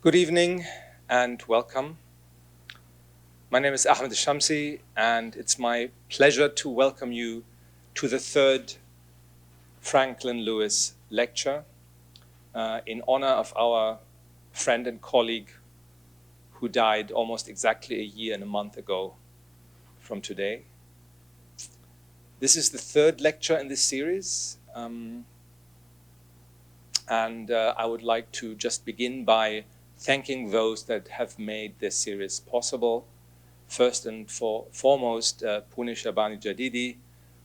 Good evening and welcome. My name is Ahmed Shamsi, and it's my pleasure to welcome you to the third Franklin Lewis lecture in honor of our friend and colleague who died almost exactly a year and a month ago from today. This is the third lecture in this series, and I would like to just begin by thanking those that have made this series possible. First and foremost, Pune Shabani Jadidi,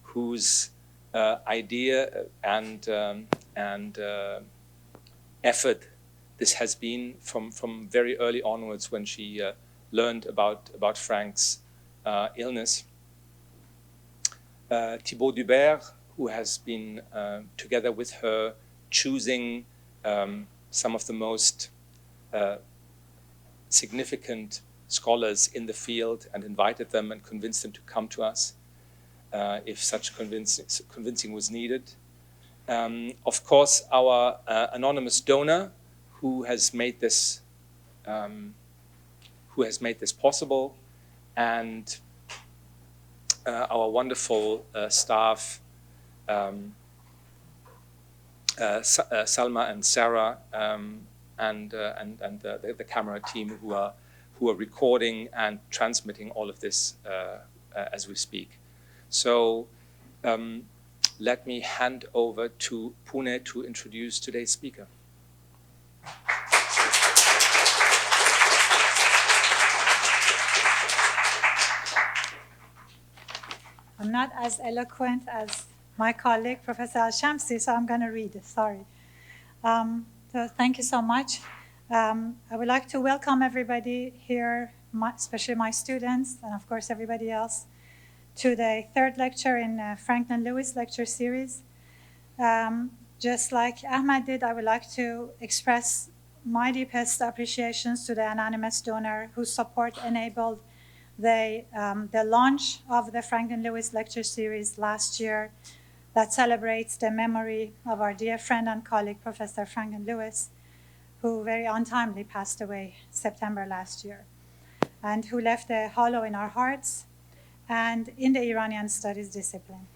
whose idea and effort this has been from very early onwards when she learned about Frank's illness. Thibaut Dubert, who has been together with her choosing some of the most significant scholars in the field and invited them and convinced them to come to us if such convincing was needed. Of course, our anonymous donor who has made this possible, and our wonderful staff, Salma and Sarah, and the camera team who are recording and transmitting all of this as we speak. So let me hand over to Pune to introduce today's speaker. I'm not as eloquent as my colleague, Professor Al-Shamsi, so I'm going to read it. Sorry. So thank you so much. I would like to welcome everybody here, especially my students, and of course everybody else, to the third lecture in Franklin Lewis lecture series. Just like Ahmed did, I would like to express my deepest appreciations to the anonymous donor whose support enabled the launch of the Franklin Lewis lecture series last year that celebrates the memory of our dear friend and colleague, Professor Franklin Lewis, who very untimely passed away September last year, and who left a hollow in our hearts and in the Iranian studies discipline.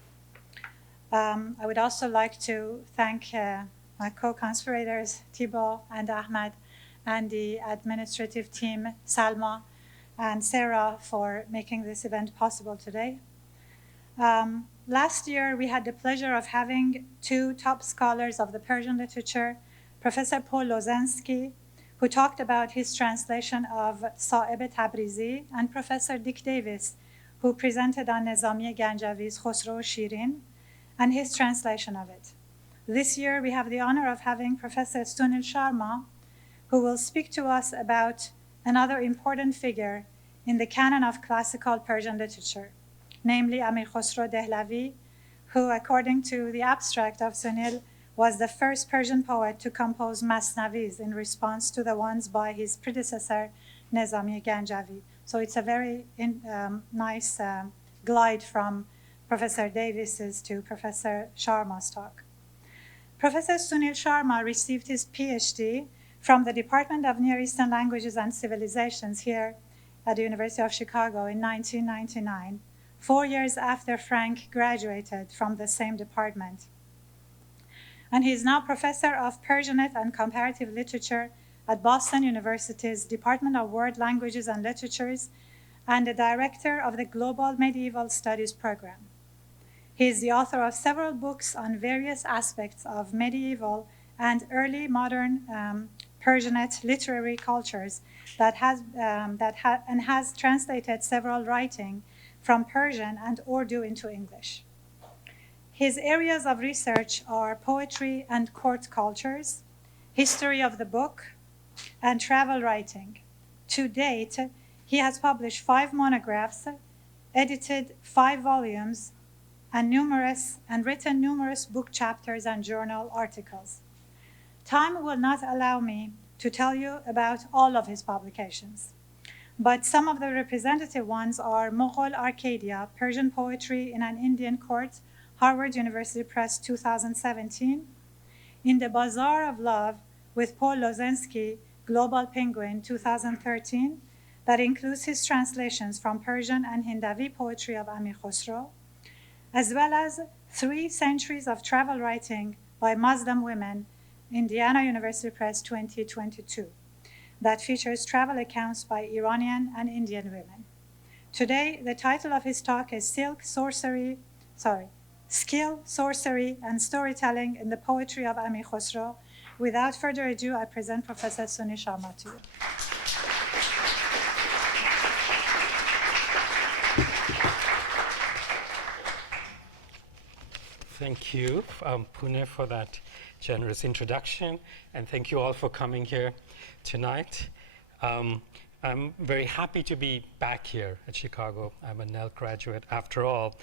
I would also like to thank my co-conspirators, Thibaut and Ahmed, and the administrative team, Salma and Sarah, for making this event possible today. Last year, we had the pleasure of having two top scholars of the Persian literature, Professor Paul Lozensky, who talked about his translation of Sa'ib Tabrizi, and Professor Dick Davis, who presented on Nizami Ganjavi's Khusraw Shirin and his translation of it. This year, we have the honor of having Professor Sunil Sharma, who will speak to us about another important figure in the canon of classical Persian literature, namely Amir Khusraw Dehlavi, who, according to the abstract of Sunil, was the first Persian poet to compose masnavis in response to the ones by his predecessor, Nizami Ganjavi. So it's a very nice glide from Professor Davis's to Professor Sharma's talk. Professor Sunil Sharma received his PhD from the Department of Near Eastern Languages and Civilizations here at the University of Chicago in 1999, 4 years after Frank graduated from the same department. And he is now professor of Persianate and Comparative Literature at Boston University's Department of World Languages and Literatures and the director of the Global Medieval Studies program. He is the author of several books on various aspects of medieval and early modern Persianate literary cultures and has translated several writing from Persian and Urdu into English. His areas of research are poetry and court cultures, history of the book, and travel writing. To date, he has published 5 monographs, edited 5 volumes, and written numerous book chapters and journal articles. Time will not allow me to tell you about all of his publications, but some of the representative ones are Mughal Arcadia, Persian Poetry in an Indian Court, Harvard University Press, 2017. In the Bazaar of Love with Paul Lozensky, Global Penguin 2013, that includes his translations from Persian and Hindavi poetry of Amir Khusraw, as well as 3 Centuries of Travel Writing by Muslim Women, Indiana University Press 2022, that features travel accounts by Iranian and Indian women. Today, the title of his talk is Skill, Sorcery, and Storytelling in the Poetry of Amir Khusraw. Without further ado, I present Professor Suni Sharma to you. Thank you, Pune, for that generous introduction, and thank you all for coming here tonight. I'm very happy to be back here at Chicago. I'm a NELC graduate after all,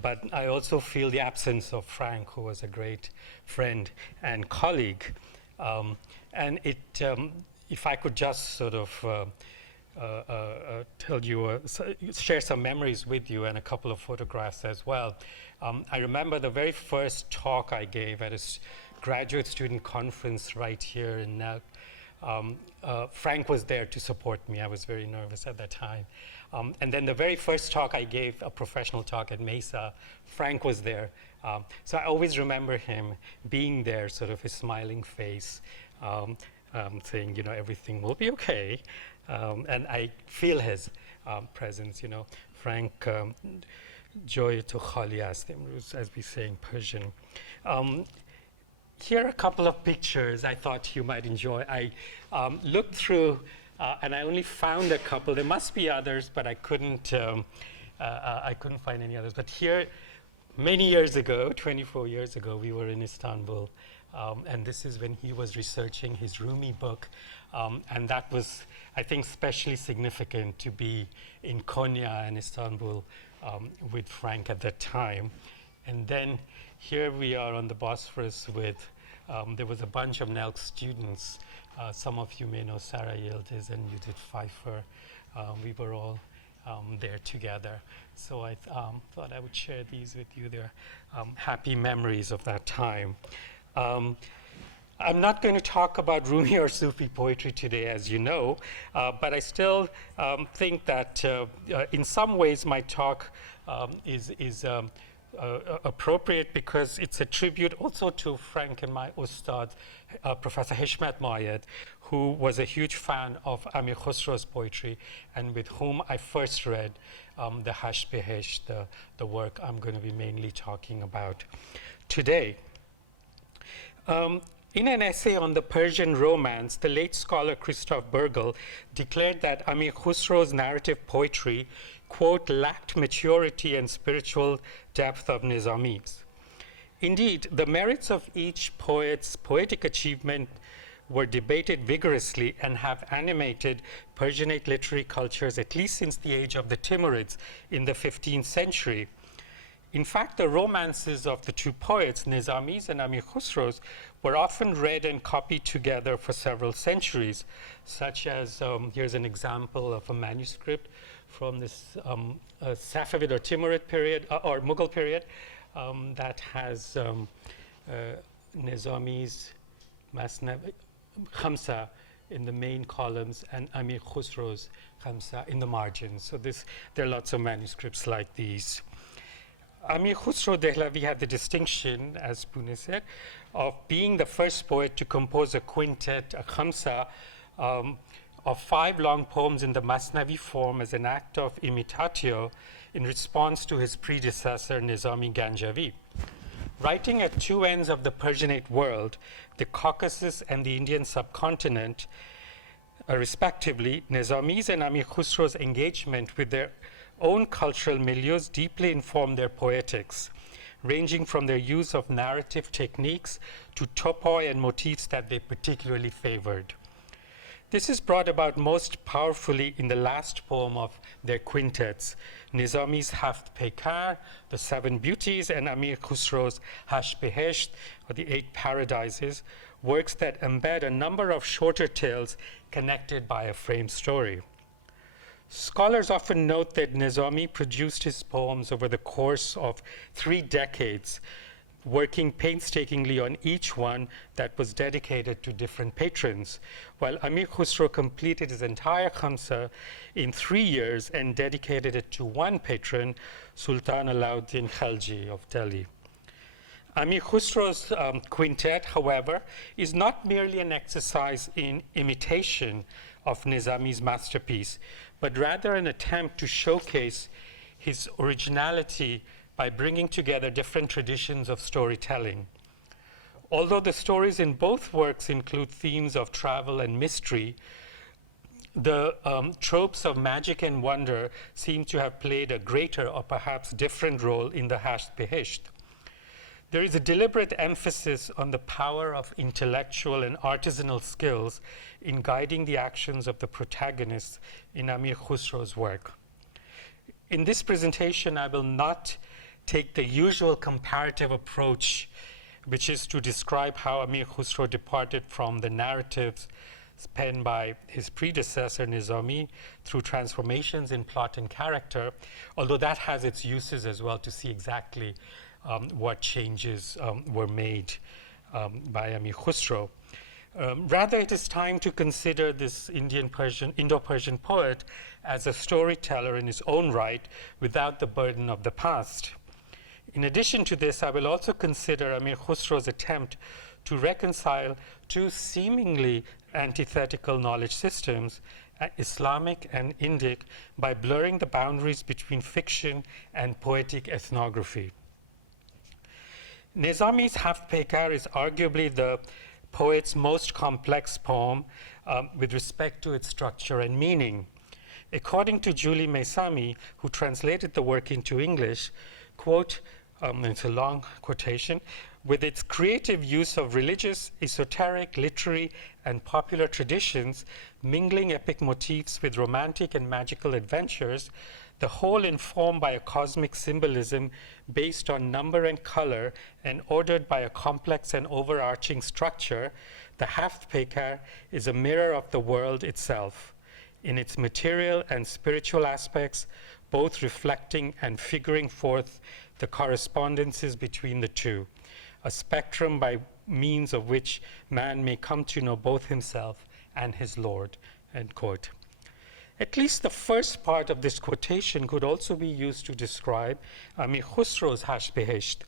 but I also feel the absence of Frank, who was a great friend and colleague. And if I could just sort of tell you, share some memories with you and a couple of photographs as well. I remember the very first talk I gave at a graduate student conference right here in NELC. Frank was there to support me. I was very nervous at that time. And then the very first talk I gave, a professional talk at Mesa, Frank was there. So I always remember him being there, sort of his smiling face, saying, everything will be okay. And I feel his presence, Frank, joy to khali astim, as we say in Persian. Here are a couple of pictures I thought you might enjoy. I looked through, and I only found a couple. There must be others, but I couldn't find any others. But here, many years ago, 24 years ago, we were in Istanbul, and this is when he was researching his Rumi book, and that was, I think, especially significant to be in Konya and Istanbul with Frank at that time. And then here we are on the Bosphorus with, there was a bunch of NELC students. Some of you may know Sarah Yildiz and Judith Pfeiffer. We were all there together. So I thought I would share these with you. They're happy memories of that time. I'm not going to talk about Rumi or Sufi poetry today, as you know, but I still think that in some ways my talk is appropriate because it's a tribute also to Frank and my Ustad, Professor Hishmat Moayed, who was a huge fan of Amir Khusraw's poetry and with whom I first read the Hash Behesh, the work I'm going to be mainly talking about today. In an essay on the Persian romance, the late scholar Christoph Bergel declared that Amir Khusraw's narrative poetry, quote, lacked maturity and spiritual depth of Nizami's. Indeed, the merits of each poet's poetic achievement were debated vigorously and have animated Persianate literary cultures at least since the age of the Timurids in the 15th century. In fact, the romances of the two poets, Nizami's and Amir Khusraw's, were often read and copied together for several centuries, such as, here's an example of a manuscript from this Safavid or Timurid period, or Mughal period, that has Nizami's Masnavi Khamsa in the main columns and Amir Khusraw's Khamsa in the margins. So there are lots of manuscripts like these. Amir Khusraw Dehlavi had the distinction, as Pune said, of being the first poet to compose a quintet, a khamsa, of 5 long poems in the Masnavi form as an act of imitatio in response to his predecessor, Nizami Ganjavi. Writing at two ends of the Persianate world, the Caucasus and the Indian subcontinent, respectively, Nizami's and Amir Khusraw's engagement with their own cultural milieus deeply informed their poetics, ranging from their use of narrative techniques to topoi and motifs that they particularly favored. This is brought about most powerfully in the last poem of their quintets, Nizami's Haft Pekar, the 7 Beauties, and Amir Khusraw's Hash Behesht, or the 8 Paradises, works that embed a number of shorter tales connected by a framed story. Scholars often note that Nizami produced his poems over the course of 3 decades, working painstakingly on each one that was dedicated to different patrons, while Amir Khusraw completed his entire Khamsa in 3 years and dedicated it to one patron, Sultan Alauddin Khalji of Delhi. Amir Khusraw's quintet, however, is not merely an exercise in imitation of Nizami's masterpiece, but rather an attempt to showcase his originality by bringing together different traditions of storytelling. Although the stories in both works include themes of travel and mystery, the tropes of magic and wonder seem to have played a greater or perhaps different role in the Hasht Behisht. There is a deliberate emphasis on the power of intellectual and artisanal skills in guiding the actions of the protagonists in Amir Khusraw's work. In this presentation, I will not take the usual comparative approach, which is to describe how Amir Khusraw departed from the narratives penned by his predecessor Nizami through transformations in plot and character, although that has its uses as well to see exactly what changes were made by Amir Khusraw. Rather, it is time to consider this Indo-Persian poet as a storyteller in his own right without the burden of the past. In addition to this, I will also consider Amir Khusraw's attempt to reconcile two seemingly antithetical knowledge systems, Islamic and Indic, by blurring the boundaries between fiction and poetic ethnography. Nizami's Haft Peker is arguably the poet's most complex poem with respect to its structure and meaning. According to Julie Maysami, who translated the work into English, quote, it's a long quotation, with its creative use of religious, esoteric, literary, and popular traditions, mingling epic motifs with romantic and magical adventures, the whole informed by a cosmic symbolism based on number and color and ordered by a complex and overarching structure, the Haft Peker is a mirror of the world itself, in its material and spiritual aspects, both reflecting and figuring forth the correspondences between the two, a spectrum by means of which man may come to know both himself and his Lord, end quote. At least the first part of this quotation could also be used to describe Amir Khusraw's Hasht Behisht.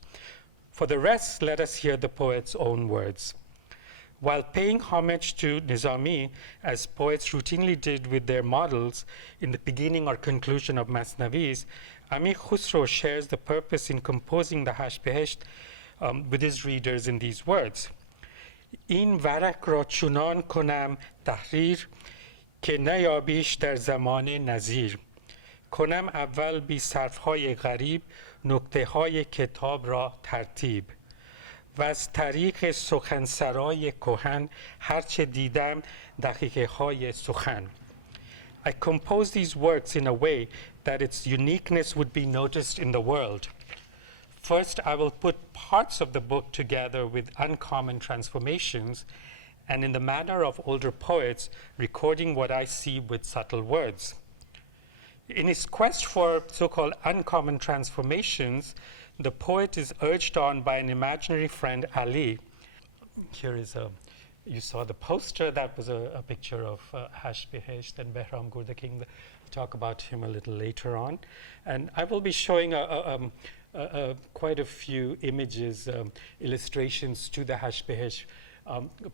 For the rest, let us hear the poet's own words. While paying homage to Nizami, as poets routinely did with their models in the beginning or conclusion of Masnavis, Amir Khusraw shares the purpose in composing the Hasht Behisht with his readers in these words. In varak ra chunan konam tahrir که نیابیش در زمان نظیر کنم اول بی صرفهای غریب نکته های کتاب را ترتیب و از طریق سخنسرای کهن هرچه دیدم دقیقه های سخن. I composed these works in a way that its uniqueness would be noticed in the world. First, I will put parts of the book together with uncommon transformations, and in the manner of older poets, recording what I see with subtle words. In his quest for so-called uncommon transformations, the poet is urged on by an imaginary friend, Ali. Here is you saw the poster, that was a picture of Hasht Behisht and Behram Gur the King. We'll talk about him a little later on. And I will be showing quite a few images, illustrations to the Hasht Behisht.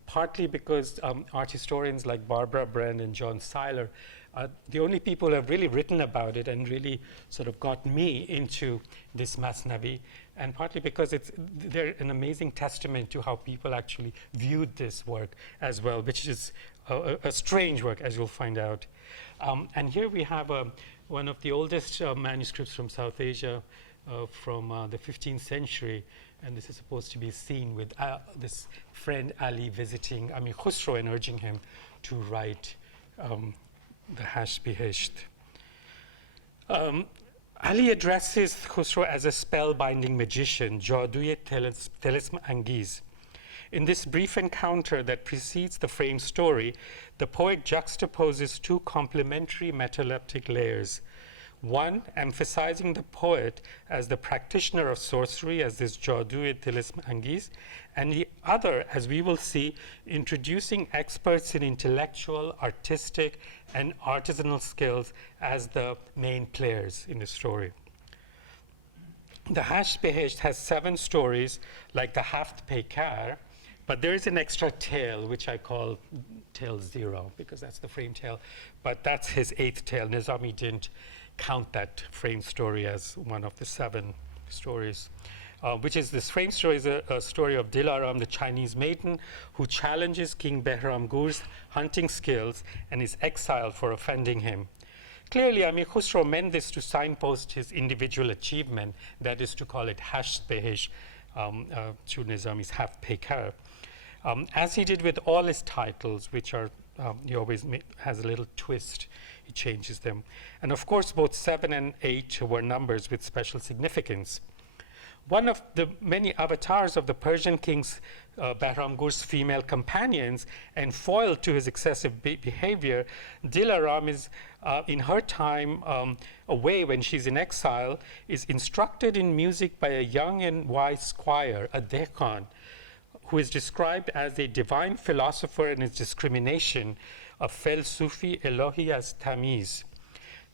Partly because art historians like Barbara Brand and John Seiler are the only people who have really written about it and really sort of got me into this Masnavi, and partly because they're an amazing testament to how people actually viewed this work as well, which is a strange work, as you'll find out. And here we have one of the oldest manuscripts from South Asia from the 15th century. And this is supposed to be seen with this friend Ali visiting Amir Khusraw and urging him to write the Hasht Behisht. Ali addresses Khusraw as a spellbinding magician, Jaduye Telism Angiz. In this brief encounter that precedes the framed story, the poet juxtaposes two complementary metaleptic layers. One, emphasizing the poet as the practitioner of sorcery, as this jadoo tilism angiz, and the other, as we will see, introducing experts in intellectual, artistic, and artisanal skills as the main players in the story. The Hasht Behesht has 7 stories, like the Haft Peikar, but there is an extra tale, which I call tale 0, because that's the frame tale. But that's his 8th tale. Nizami didn't count that frame story as one of the 7 stories, which is this frame story is a story of Dilaram, the Chinese maiden, who challenges King Behram Gur's hunting skills and is exiled for offending him. Clearly, Amir Khusraw meant this to signpost his individual achievement, that is to call it Hasht Behesh to Nizami's Haft Peikar. As he did with all his titles, which are, he always has a little twist, he changes them. And of course, both 7 and 8 were numbers with special significance. One of the many avatars of the Persian king's Bahram Gur's female companions, and foil to his excessive behavior, Dilaram is, in her time away when she's in exile, is instructed in music by a young and wise squire, a Dehkan, who is described as a divine philosopher in his discrimination of fel Sufi Elohi as Tamiz.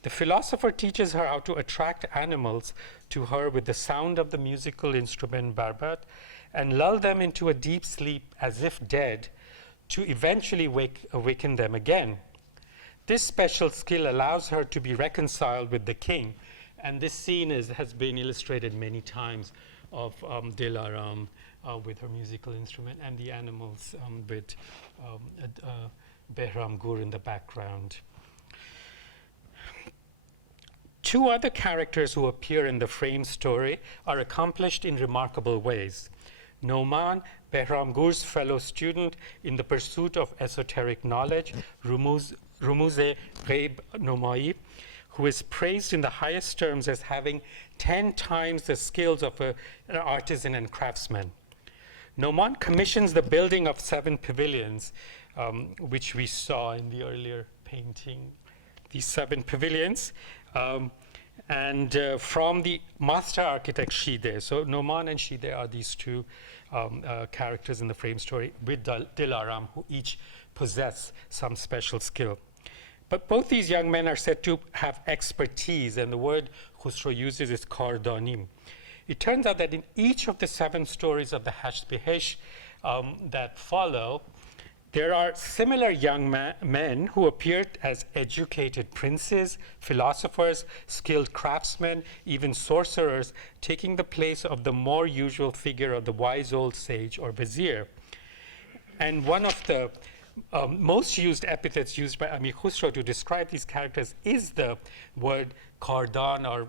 The philosopher teaches her how to attract animals to her with the sound of the musical instrument barbat and lull them into a deep sleep as if dead to eventually awaken them again. This special skill allows her to be reconciled with the king, and this scene has been illustrated many times of Dilaram with her musical instrument and the animals with Behram Gur in the background. 2 other characters who appear in the frame story are accomplished in remarkable ways. Noman, Behram Gur's fellow student in the pursuit of esoteric knowledge, Rumuze Ghaib Nomai, who is praised in the highest terms as having 10 times the skills of an artisan and craftsman. Noman commissions the building of 7 pavilions, which we saw in the earlier painting. These 7 pavilions, and from the master architect Shide. So Noman and Shide are these 2 characters in the frame story with Dilaram, who each possess some special skill. But both these young men are said to have expertise, and the word Khusraw uses is kardanim. It turns out that in each of the 7 stories of the Hasht Behesh that follow, there are similar young men who appeared as educated princes, philosophers, skilled craftsmen, even sorcerers, taking the place of the more usual figure of the wise old sage or vizier. And one of the most used epithets used by Amir Khusraw to describe these characters is the word kardan or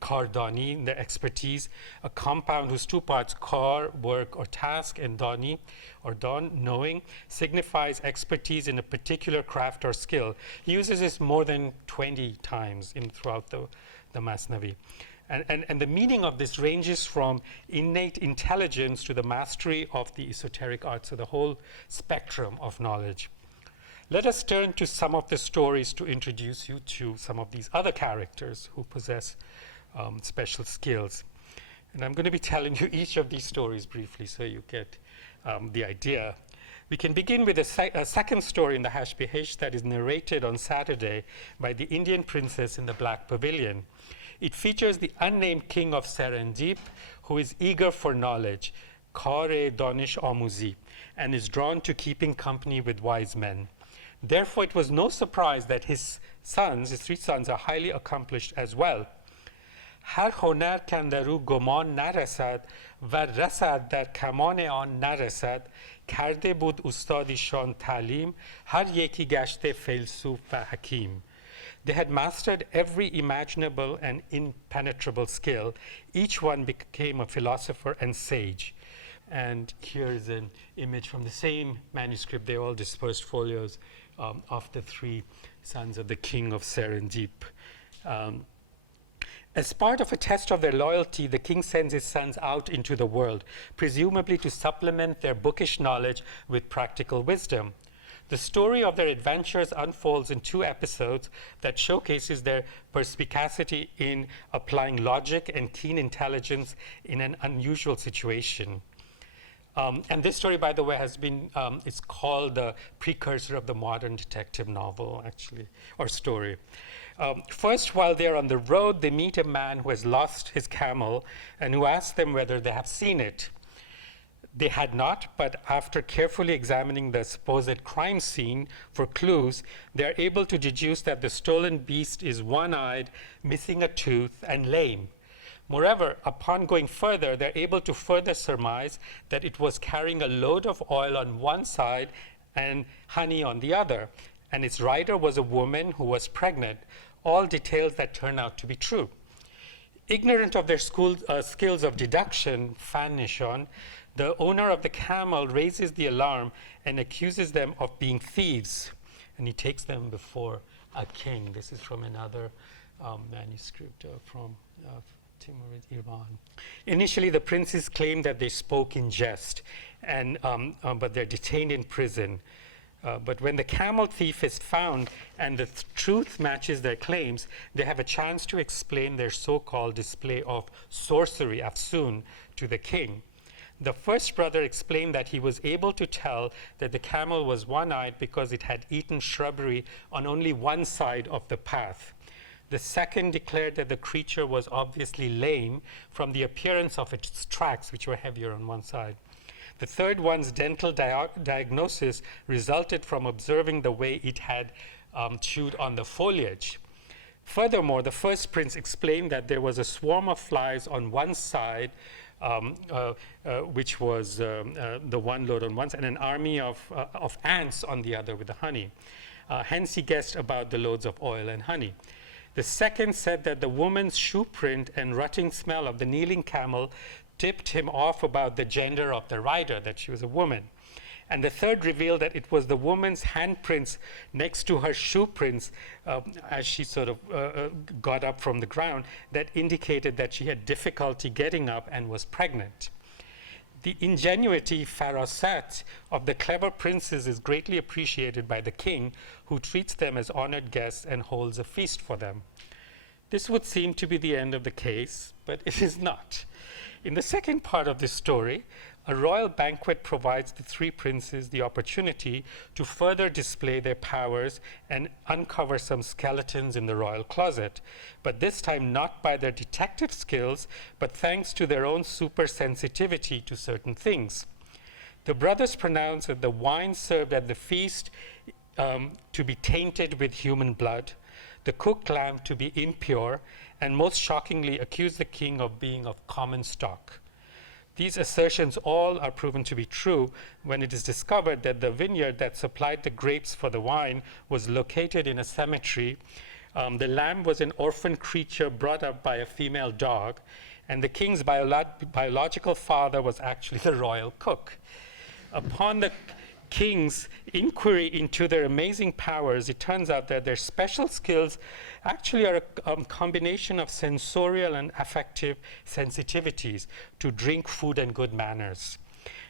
kardani, the expertise, a compound whose 2 parts, kar, work or task, and dani, or don, knowing, signifies expertise in a particular craft or skill. He uses this more than 20 times throughout the Masnavi. And the meaning of this ranges from innate intelligence to the mastery of the esoteric arts, so the whole spectrum of knowledge. Let us turn to some of the stories to introduce you to some of these other characters who possess special skills. And I'm going to be telling you each of these stories briefly so you get the idea. We can begin with a second story in the Hasht Behesh that is narrated on Saturday by the Indian princess in the Black Pavilion. It features the unnamed king of Serendip, who is eager for knowledge, Kare Danish Amuzi, and is drawn to keeping company with wise men. Therefore, it was no surprise that his 3 sons, are highly accomplished as well. هر هنر کن در او گمان نرسد و رسد در کمان آن نرسد کرده بود استادیشان تعلیم هر یکی گشته فیلسوف و حکیم. They had mastered every imaginable and impenetrable skill. Each one became a philosopher and sage. And here is an image from the same manuscript. They all dispersed folios of the 3 sons of the king of Serendip. As part of a test of their loyalty, the king sends his sons out into the world, presumably to supplement their bookish knowledge with practical wisdom. The story of their adventures unfolds in 2 episodes that showcases their perspicacity in applying logic and keen intelligence in an unusual situation. And this story, by the way, has been, it's called the precursor of the modern detective novel, actually, or story. First, while they're on the road, they meet a man who has lost his camel and who asks them whether they have seen it. They had not, but after carefully examining the supposed crime scene for clues, they are able to deduce that the stolen beast is one-eyed, missing a tooth, and lame. Moreover, upon going further, they're able to further surmise that it was carrying a load of oil on one side and honey on the other, and its rider was a woman who was pregnant, all details that turn out to be true. Ignorant of their skills of deduction, Fan Nishon, the owner of the camel raises the alarm and accuses them of being thieves, and he takes them before a king. This is from another manuscript from Timurid, Iran. Initially, the princes claim that they spoke in jest, and but they're detained in prison. But when the camel thief is found and the truth matches their claims, they have a chance to explain their so-called display of sorcery, afsun, to the king. The first brother explained that he was able to tell that the camel was one-eyed because it had eaten shrubbery on only one side of the path. The second declared that the creature was obviously lame from the appearance of its tracks, which were heavier on one side. The third one's dental diagnosis resulted from observing the way it had chewed on the foliage. Furthermore, the first prince explained that there was a swarm of flies on one side, which was the one load on one side, and an army of ants on the other with the honey. Hence, he guessed about the loads of oil and honey. The second said that the woman's shoe print and rotting smell of the kneeling camel tipped him off about the gender of the rider, that she was a woman. And the third revealed that it was the woman's handprints next to her shoe prints as she sort of got up from the ground that indicated that she had difficulty getting up and was pregnant. The ingenuity, farasat, of the clever princes is greatly appreciated by the king, who treats them as honored guests and holds a feast for them. This would seem to be the end of the case, but it is not. In the second part of this story, a royal banquet provides the 3 princes the opportunity to further display their powers and uncover some skeletons in the royal closet, but this time not by their detective skills, but thanks to their own super sensitivity to certain things. The brothers pronounce that the wine served at the feast to be tainted with human blood, the cooked lamb to be impure, and most shockingly accuse the king of being of common stock. These assertions all are proven to be true when it is discovered that the vineyard that supplied the grapes for the wine was located in a cemetery. The lamb was an orphan creature brought up by a female dog, and the king's biological father was actually the royal cook. Upon the king's inquiry into their amazing powers, it turns out that their special skills actually are a combination of sensorial and affective sensitivities to drink, food, and good manners.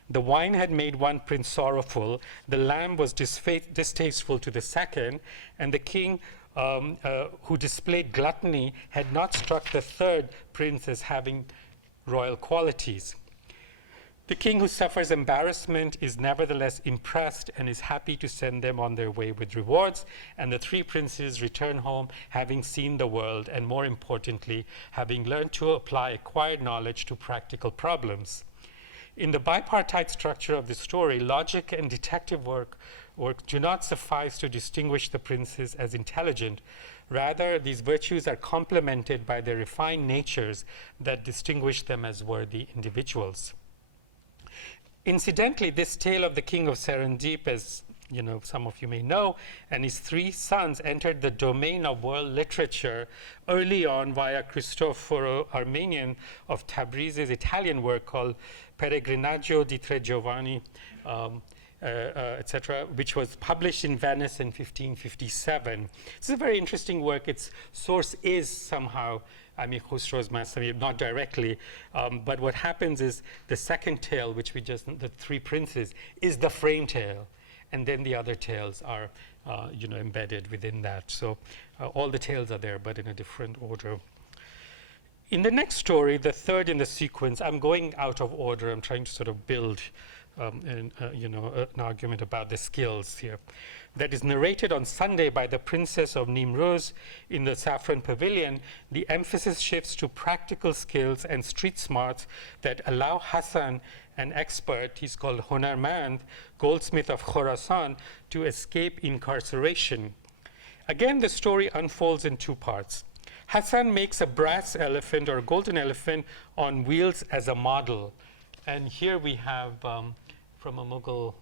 The wine had made one prince sorrowful, the lamb was distasteful to the second, and the king, who displayed gluttony, had not struck the third prince as having royal qualities. The king, who suffers embarrassment, is nevertheless impressed and is happy to send them on their way with rewards, and the 3 princes return home having seen the world and, more importantly, having learned to apply acquired knowledge to practical problems. In the bipartite structure of the story, logic and detective work do not suffice to distinguish the princes as intelligent. Rather, these virtues are complemented by their refined natures that distinguish them as worthy individuals. Incidentally, this tale of the king of Serendip, as some of you may know, and his 3 sons entered the domain of world literature early on via Cristoforo Armenian of Tabriz's Italian work called Peregrinaggio di Tre Giovanni, etc., which was published in Venice in 1557. It's a very interesting work. Its source is somehow Amir Khusraw's Masnavi, not directly, but what happens is the second tale, which the 3 princes, is the frame tale, and then the other tales are embedded within that. So all the tales are there, but in a different order. In the next story, the third in the sequence, I'm going out of order. I'm trying to sort of build an argument about the skills here. That is narrated on Sunday by the Princess of Nimruz in the Saffron Pavilion. The emphasis shifts to practical skills and street smarts that allow Hassan, an expert, he's called Honarmand, goldsmith of Khorasan, to escape incarceration. Again, the story unfolds in two parts. Hassan makes a brass elephant or a golden elephant on wheels as a model. And here we have from a Mughal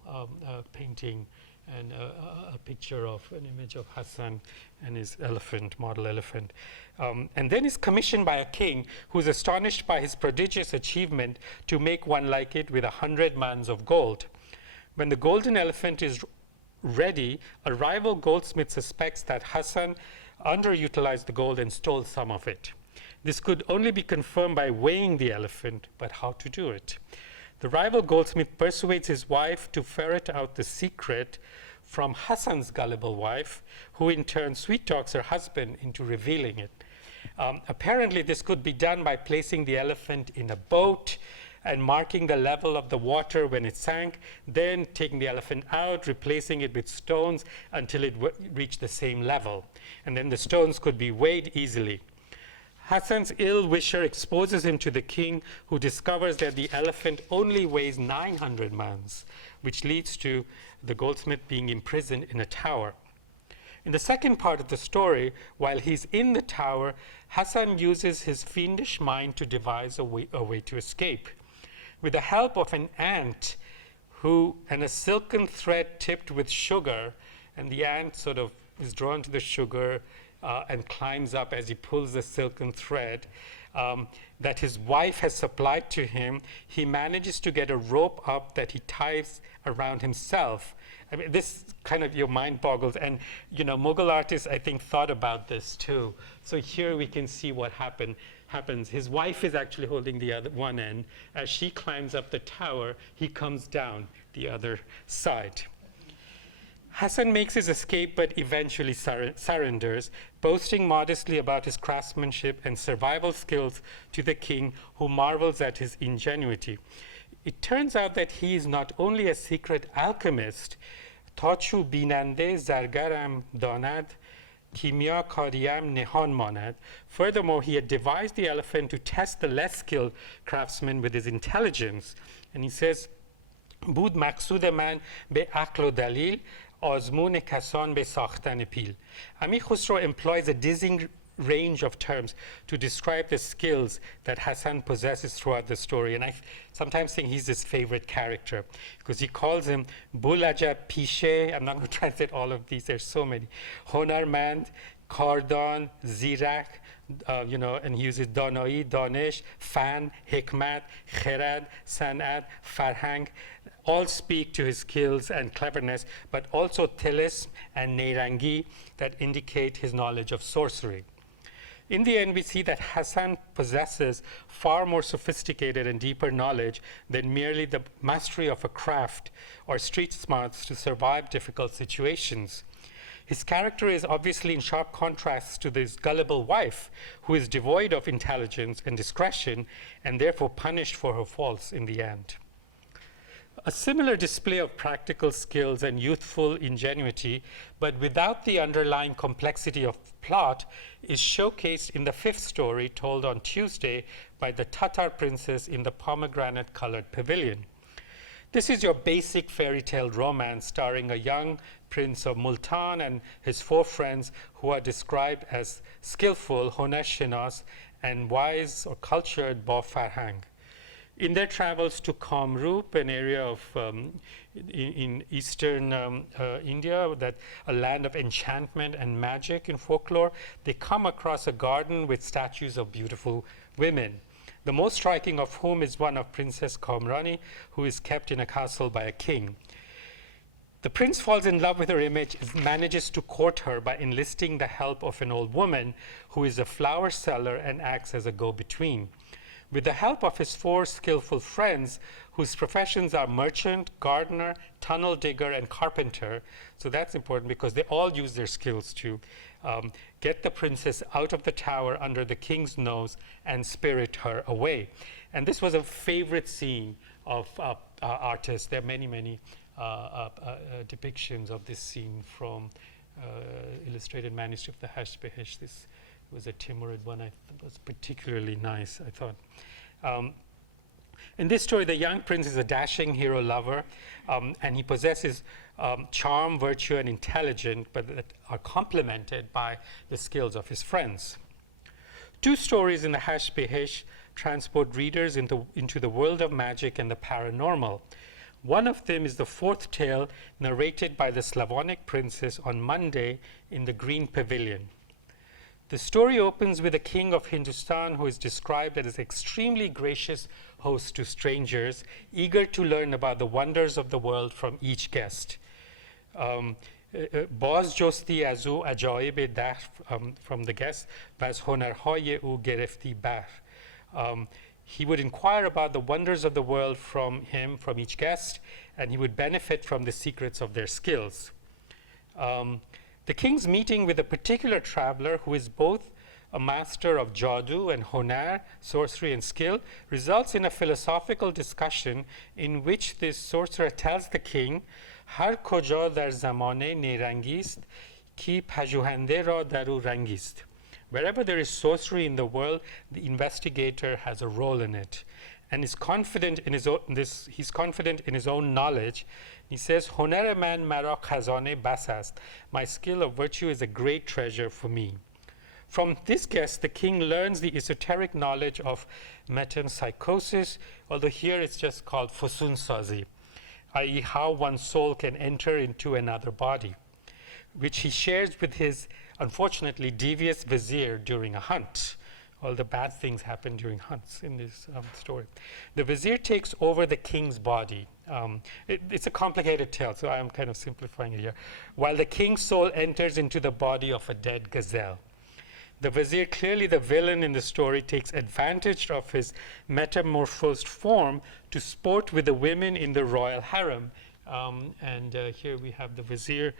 painting and a picture of an image of Hassan and his elephant, model elephant. And then is commissioned by a king who's astonished by his prodigious achievement to make one like it with 100 mans of gold. When the golden elephant is ready, a rival goldsmith suspects that Hassan underutilized the gold and stole some of it. This could only be confirmed by weighing the elephant, but how to do it? The rival goldsmith persuades his wife to ferret out the secret from Hassan's gullible wife, who in turn sweet-talks her husband into revealing it. Apparently, this could be done by placing the elephant in a boat and marking the level of the water when it sank, then taking the elephant out, replacing it with stones until it reached the same level. And then the stones could be weighed easily. Hassan's ill-wisher exposes him to the king, who discovers that the elephant only weighs 900 mans, which leads to the goldsmith being imprisoned in a tower. In the second part of the story, while he's in the tower, Hassan uses his fiendish mind to devise a way to escape. With the help of an ant and a silken thread tipped with sugar, and the ant sort of is drawn to the sugar and climbs up as he pulls the silken thread that his wife has supplied to him, he manages to get a rope up that he ties around himself. I mean, this kind of, your mind boggles. And, Mughal artists, I think, thought about this too. So here we can see what happens. His wife is actually holding the other one end. As she climbs up the tower, he comes down the other side. Hassan makes his escape, but eventually surrenders, boasting modestly about his craftsmanship and survival skills to the king, who marvels at his ingenuity. It turns out that he is not only a secret alchemist, Tachu binande zargaram danad, kimia kariyam nehan manad. Furthermore, he had devised the elephant to test the less skilled craftsman with his intelligence. And he says, Bud maqsood man be aql o dalil, آزمون کسان به ساختن پیل. Amir Khusraw employs a dizzying range of terms to describe the skills that Hassan possesses throughout the story. And I sometimes think he's his favorite character because he calls him Bulaja Pishe. I'm not going to translate all of these, there's so many. Honarmand, Kardan, Zirak, and he uses Danai, Danish, Fan, Hikmat, Kherad, Sanat, Farhang. All speak to his skills and cleverness, but also tilism and neirangi that indicate his knowledge of sorcery. In the end, we see that Hassan possesses far more sophisticated and deeper knowledge than merely the mastery of a craft or street smarts to survive difficult situations. His character is obviously in sharp contrast to this gullible wife, who is devoid of intelligence and discretion and therefore punished for her faults in the end. A similar display of practical skills and youthful ingenuity, but without the underlying complexity of plot, is showcased in the fifth story told on Tuesday by the Tatar princess in the pomegranate-colored pavilion. This is your basic fairy tale romance starring a young prince of Multan and his 4 friends who are described as skillful, honer shinas, and wise or cultured ba farhang. In their travels to Kamrup, an area of in eastern India, that a land of enchantment and magic in folklore, they come across a garden with statues of beautiful women, the most striking of whom is one of Princess Kamrani, who is kept in a castle by a king. The prince falls in love with her image and manages to court her by enlisting the help of an old woman who is a flower seller and acts as a go-between. with the help of his 4 skillful friends, whose professions are merchant, gardener, tunnel digger, and carpenter. So that's important because they all use their skills to get the princess out of the tower under the king's nose and spirit her away. And this was a favorite scene of artists. There are many, many depictions of this scene from illustrated manuscript of the Hashbehesh. This was a Timurid one. It was particularly nice, I thought. In this story, the young prince is a dashing hero lover, and he possesses charm, virtue, and intelligence, but that are complemented by the skills of his friends. 2 stories in the Hashbehesh transport readers into the world of magic and the paranormal. One of them is the 4th tale narrated by the Slavonic princess on Monday in the Green Pavilion. The story opens with a king of Hindustan who is described as an extremely gracious host to strangers, eager to learn about the wonders of the world from each guest. باز جستی از او عجایب دهر from the guest و از هنرهای او گرفتی بهر. He would inquire about the wonders of the world from him, from each guest, and he would benefit from the secrets of their skills. The king's meeting with a particular traveler who is both a master of jadoo and honar, sorcery and skill, results in a philosophical discussion in which this sorcerer tells the king, هر کجا در زمانه نیرنگی است کی پژوهنده را در او رنگی است. Wherever there is sorcery in the world, the investigator has a role in it, and is confident in his own. He's confident in his own knowledge. He says, "Honar man mara khazane bas ast." My skill of virtue is a great treasure for me. From this guest, the king learns the esoteric knowledge of metempsychosis, although here it's just called fosun sazi, i.e., how one's soul can enter into another body, which he shares with his unfortunately devious vizier during a hunt. All the bad things happen during hunts in this story. The vizier takes over the king's body. It's a complicated tale, so I'm kind of simplifying it here. While the king's soul enters into the body of a dead gazelle. The vizier, clearly the villain in the story, takes advantage of his metamorphosed form to sport with the women in the royal harem. Here we have the vizier.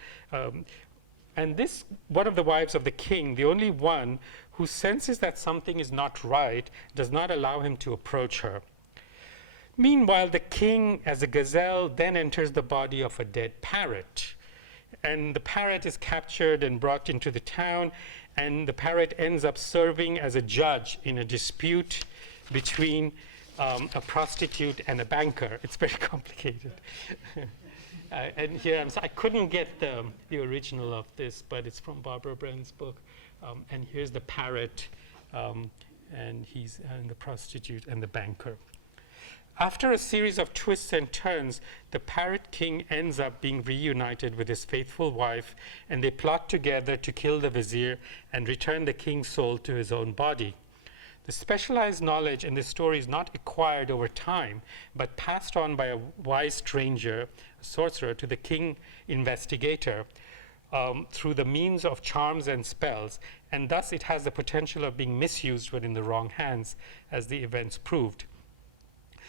And this, one of the wives of the king, the only one who senses that something is not right, does not allow him to approach her. Meanwhile, the king, as a gazelle, then enters the body of a dead parrot. And the parrot is captured and brought into the town, and the parrot ends up serving as a judge in a dispute between a prostitute and a banker. It's very complicated. And here I couldn't get the original of this, but it's from Barbara Brenn's book. And here's the parrot, and he's and the prostitute and the banker. After a series of twists and turns, the parrot king ends up being reunited with his faithful wife, and they plot together to kill the vizier and return the king's soul to his own body. The specialized knowledge in this story is not acquired over time, but passed on by a wise stranger, a sorcerer, to the king investigator through the means of charms and spells, and thus it has the potential of being misused when in the wrong hands, as the events proved.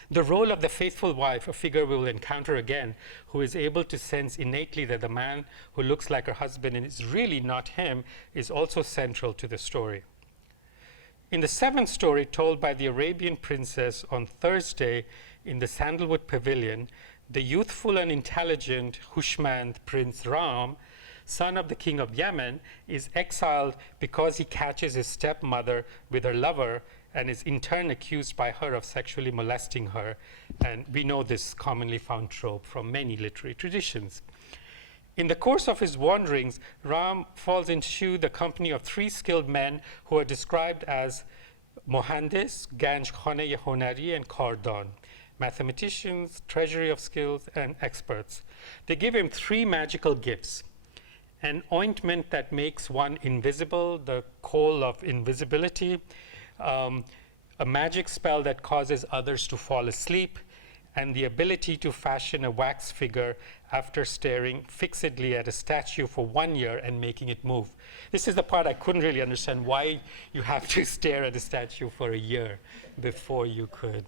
The role of the faithful wife, a figure we will encounter again, who is able to sense innately that the man who looks like her husband and is really not him, is also central to the story. In the 7th story, told by the Arabian princess on Thursday in the Sandalwood Pavilion, the youthful and intelligent Hushmand Prince Ram, son of the king of Yemen, is exiled because he catches his stepmother with her lover and is in turn accused by her of sexually molesting her. And we know this commonly found trope from many literary traditions. In the course of his wanderings, Ram falls into the company of 3 skilled men who are described as Mohandis, Ganj Khane Honari, and Kardan, mathematicians, treasury of skills, and experts. They give him 3 magical gifts: an ointment that makes one invisible, the coal of invisibility, a magic spell that causes others to fall asleep, and the ability to fashion a wax figure after staring fixedly at a statue for 1 year and making it move. This is the part I couldn't really understand, why you have to stare at a statue for a year before you could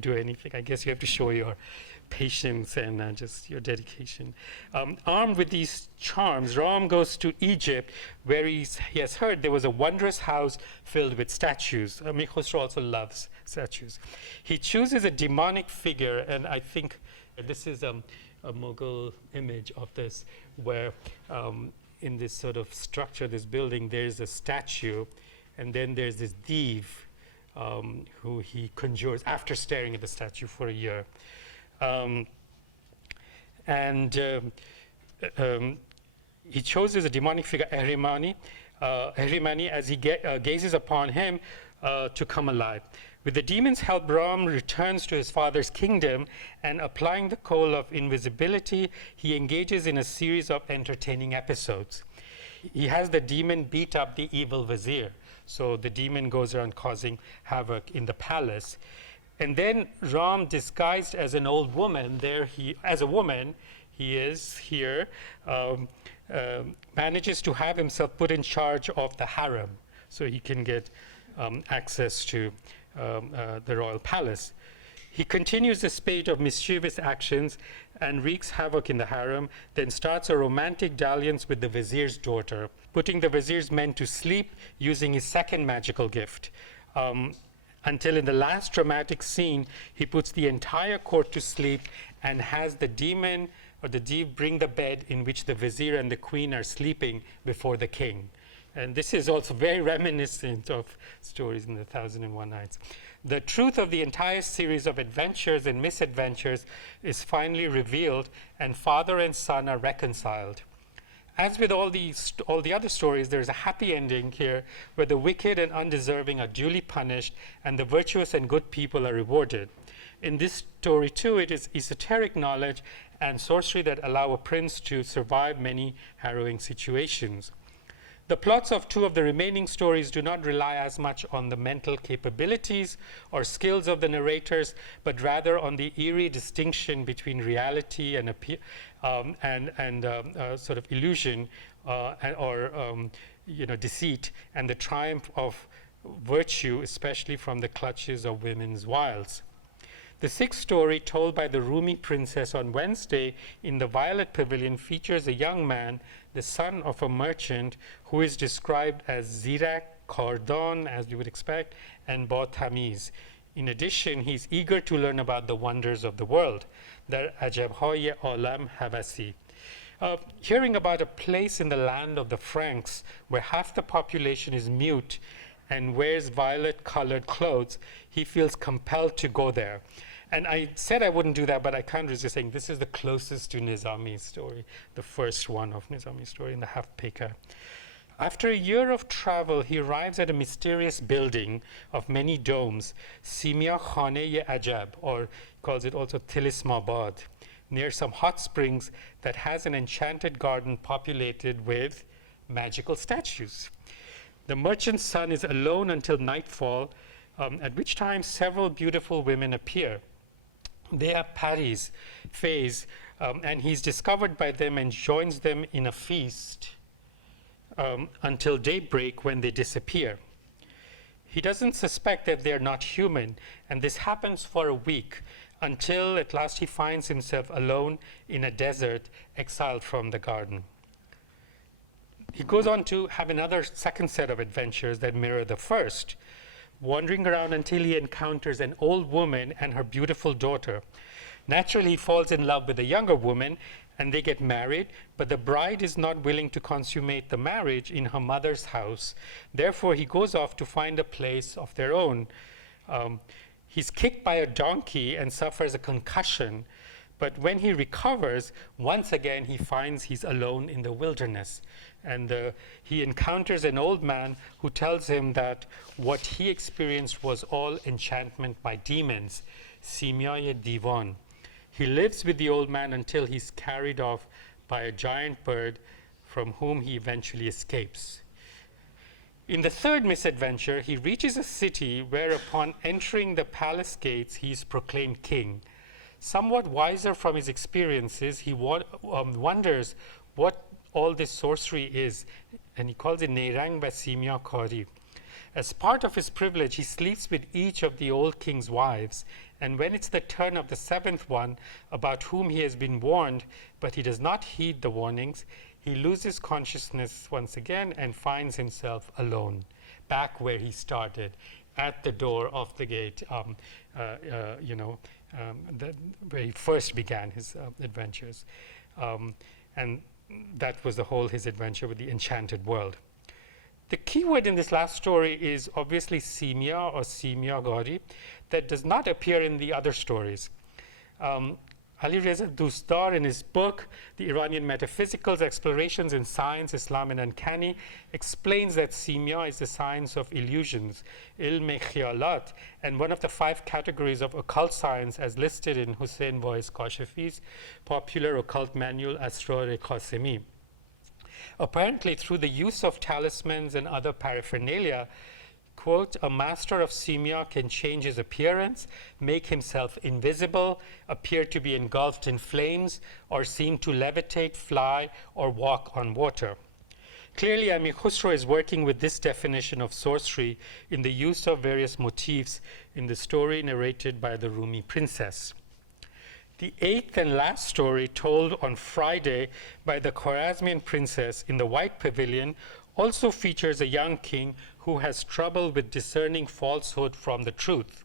do anything. I guess you have to show your patience and just your dedication. Armed with these charms, Ram goes to Egypt, where he has heard there was a wondrous house filled with statues. Amir Khusraw also loves statues. He chooses a demonic figure, and I think this is a Mughal image of this, where in this sort of structure, this building, there's a statue, and then there's this thief who he conjures after staring at the statue for a year. He chooses a demonic figure, Ahrimani, as he gazes upon him to come alive. With the demon's help, Ram returns to his father's kingdom, and applying the code of invisibility, he engages in a series of entertaining episodes. He has the demon beat up the evil vizier. So the demon goes around causing havoc in the palace. And then Ram, disguised as an old woman, as a woman, he is here, manages to have himself put in charge of the harem, so he can get access to the royal palace. He continues the spate of mischievous actions and wreaks havoc in the harem, then starts a romantic dalliance with the vizier's daughter, putting the vizier's men to sleep using his second magical gift. Until in the last dramatic scene, he puts the entire court to sleep and has the demon or the thief bring the bed in which the vizier and the queen are sleeping before the king. And this is also very reminiscent of stories in the 1001 Nights. The truth of the entire series of adventures and misadventures is finally revealed, and father and son are reconciled. As with all the other stories, there's a happy ending here where the wicked and undeserving are duly punished and the virtuous and good people are rewarded. In this story, too, it is esoteric knowledge and sorcery that allow a prince to survive many harrowing situations. The plots of two of the remaining stories do not rely as much on the mental capabilities or skills of the narrators, but rather on the eerie distinction between reality and sort of illusion or deceit, and the triumph of virtue, especially from the clutches of women's wiles. The sixth story, told by the Rumi princess on Wednesday in the Violet Pavilion, features a young man, the son of a merchant, who is described as Zirak, Kordon, as you would expect, and Ba Tamiz. In addition, he's eager to learn about the wonders of the world, Dar Ajabhay Alam Havasi. Hearing about a place in the land of the Franks where half the population is mute and wears violet-colored clothes, he feels compelled to go there. And I said I wouldn't do that, but I can't resist saying this is the closest to Nizami's story, the first one of Nizami's story in the Half-Peka. After a year of travel, he arrives at a mysterious building of many domes, Simya Khane-e Ajab, or he calls it also Tilismabad, near some hot springs that has an enchanted garden populated with magical statues. The merchant's son is alone until nightfall, at which time several beautiful women appear. They are Paris, Fays, and he's discovered by them and joins them in a feast until daybreak, when they disappear. He doesn't suspect that they're not human, and this happens for a week, until at last he finds himself alone in a desert, exiled from the garden. He goes on to have another second set of adventures that mirror the first, wandering around until he encounters an old woman and her beautiful daughter. Naturally, he falls in love with a younger woman, and they get married, but the bride is not willing to consummate the marriage in her mother's house. Therefore, he goes off to find a place of their own. He's kicked by a donkey and suffers a concussion, but when he recovers, once again he finds he's alone in the wilderness. And he encounters an old man who tells him that what he experienced was all enchantment by demons, Simya Divan. He lives with the old man until he's carried off by a giant bird, from whom he eventually escapes. In the third misadventure, he reaches a city where, upon entering the palace gates, he is proclaimed king. Somewhat wiser from his experiences, he wonders what all this sorcery is, and he calls it Neirang ba Simya Kari. As part of his privilege, he sleeps with each of the old king's wives, and when it's the turn of the seventh one, about whom he has been warned, but he does not heed the warnings, he loses consciousness once again and finds himself alone, back where he started, at the door of the gate, where he first began his adventures. And that was his adventure with the enchanted world. The key word in this last story is obviously Simya or Simya Gauri, that does not appear in the other stories. Ali Reza Dostar, in his book, The Iranian Metaphysicals, Explorations in Science, Islam and Uncanny, explains that Simya is the science of illusions, ilm-e-khiyalat, and one of the 5 categories of occult science as listed in Hussein Voice Kashafi's popular occult manual, Asrar-e-Qasemi. Apparently, through the use of talismans and other paraphernalia, quote, a master of Simya can change his appearance, make himself invisible, appear to be engulfed in flames, or seem to levitate, fly, or walk on water. Clearly, Amir Khusraw is working with this definition of sorcery in the use of various motifs in the story narrated by the Rumi princess. The 8th and last story, told on Friday by the Khwarezmian princess in the White Pavilion, also features a young king who has trouble with discerning falsehood from the truth.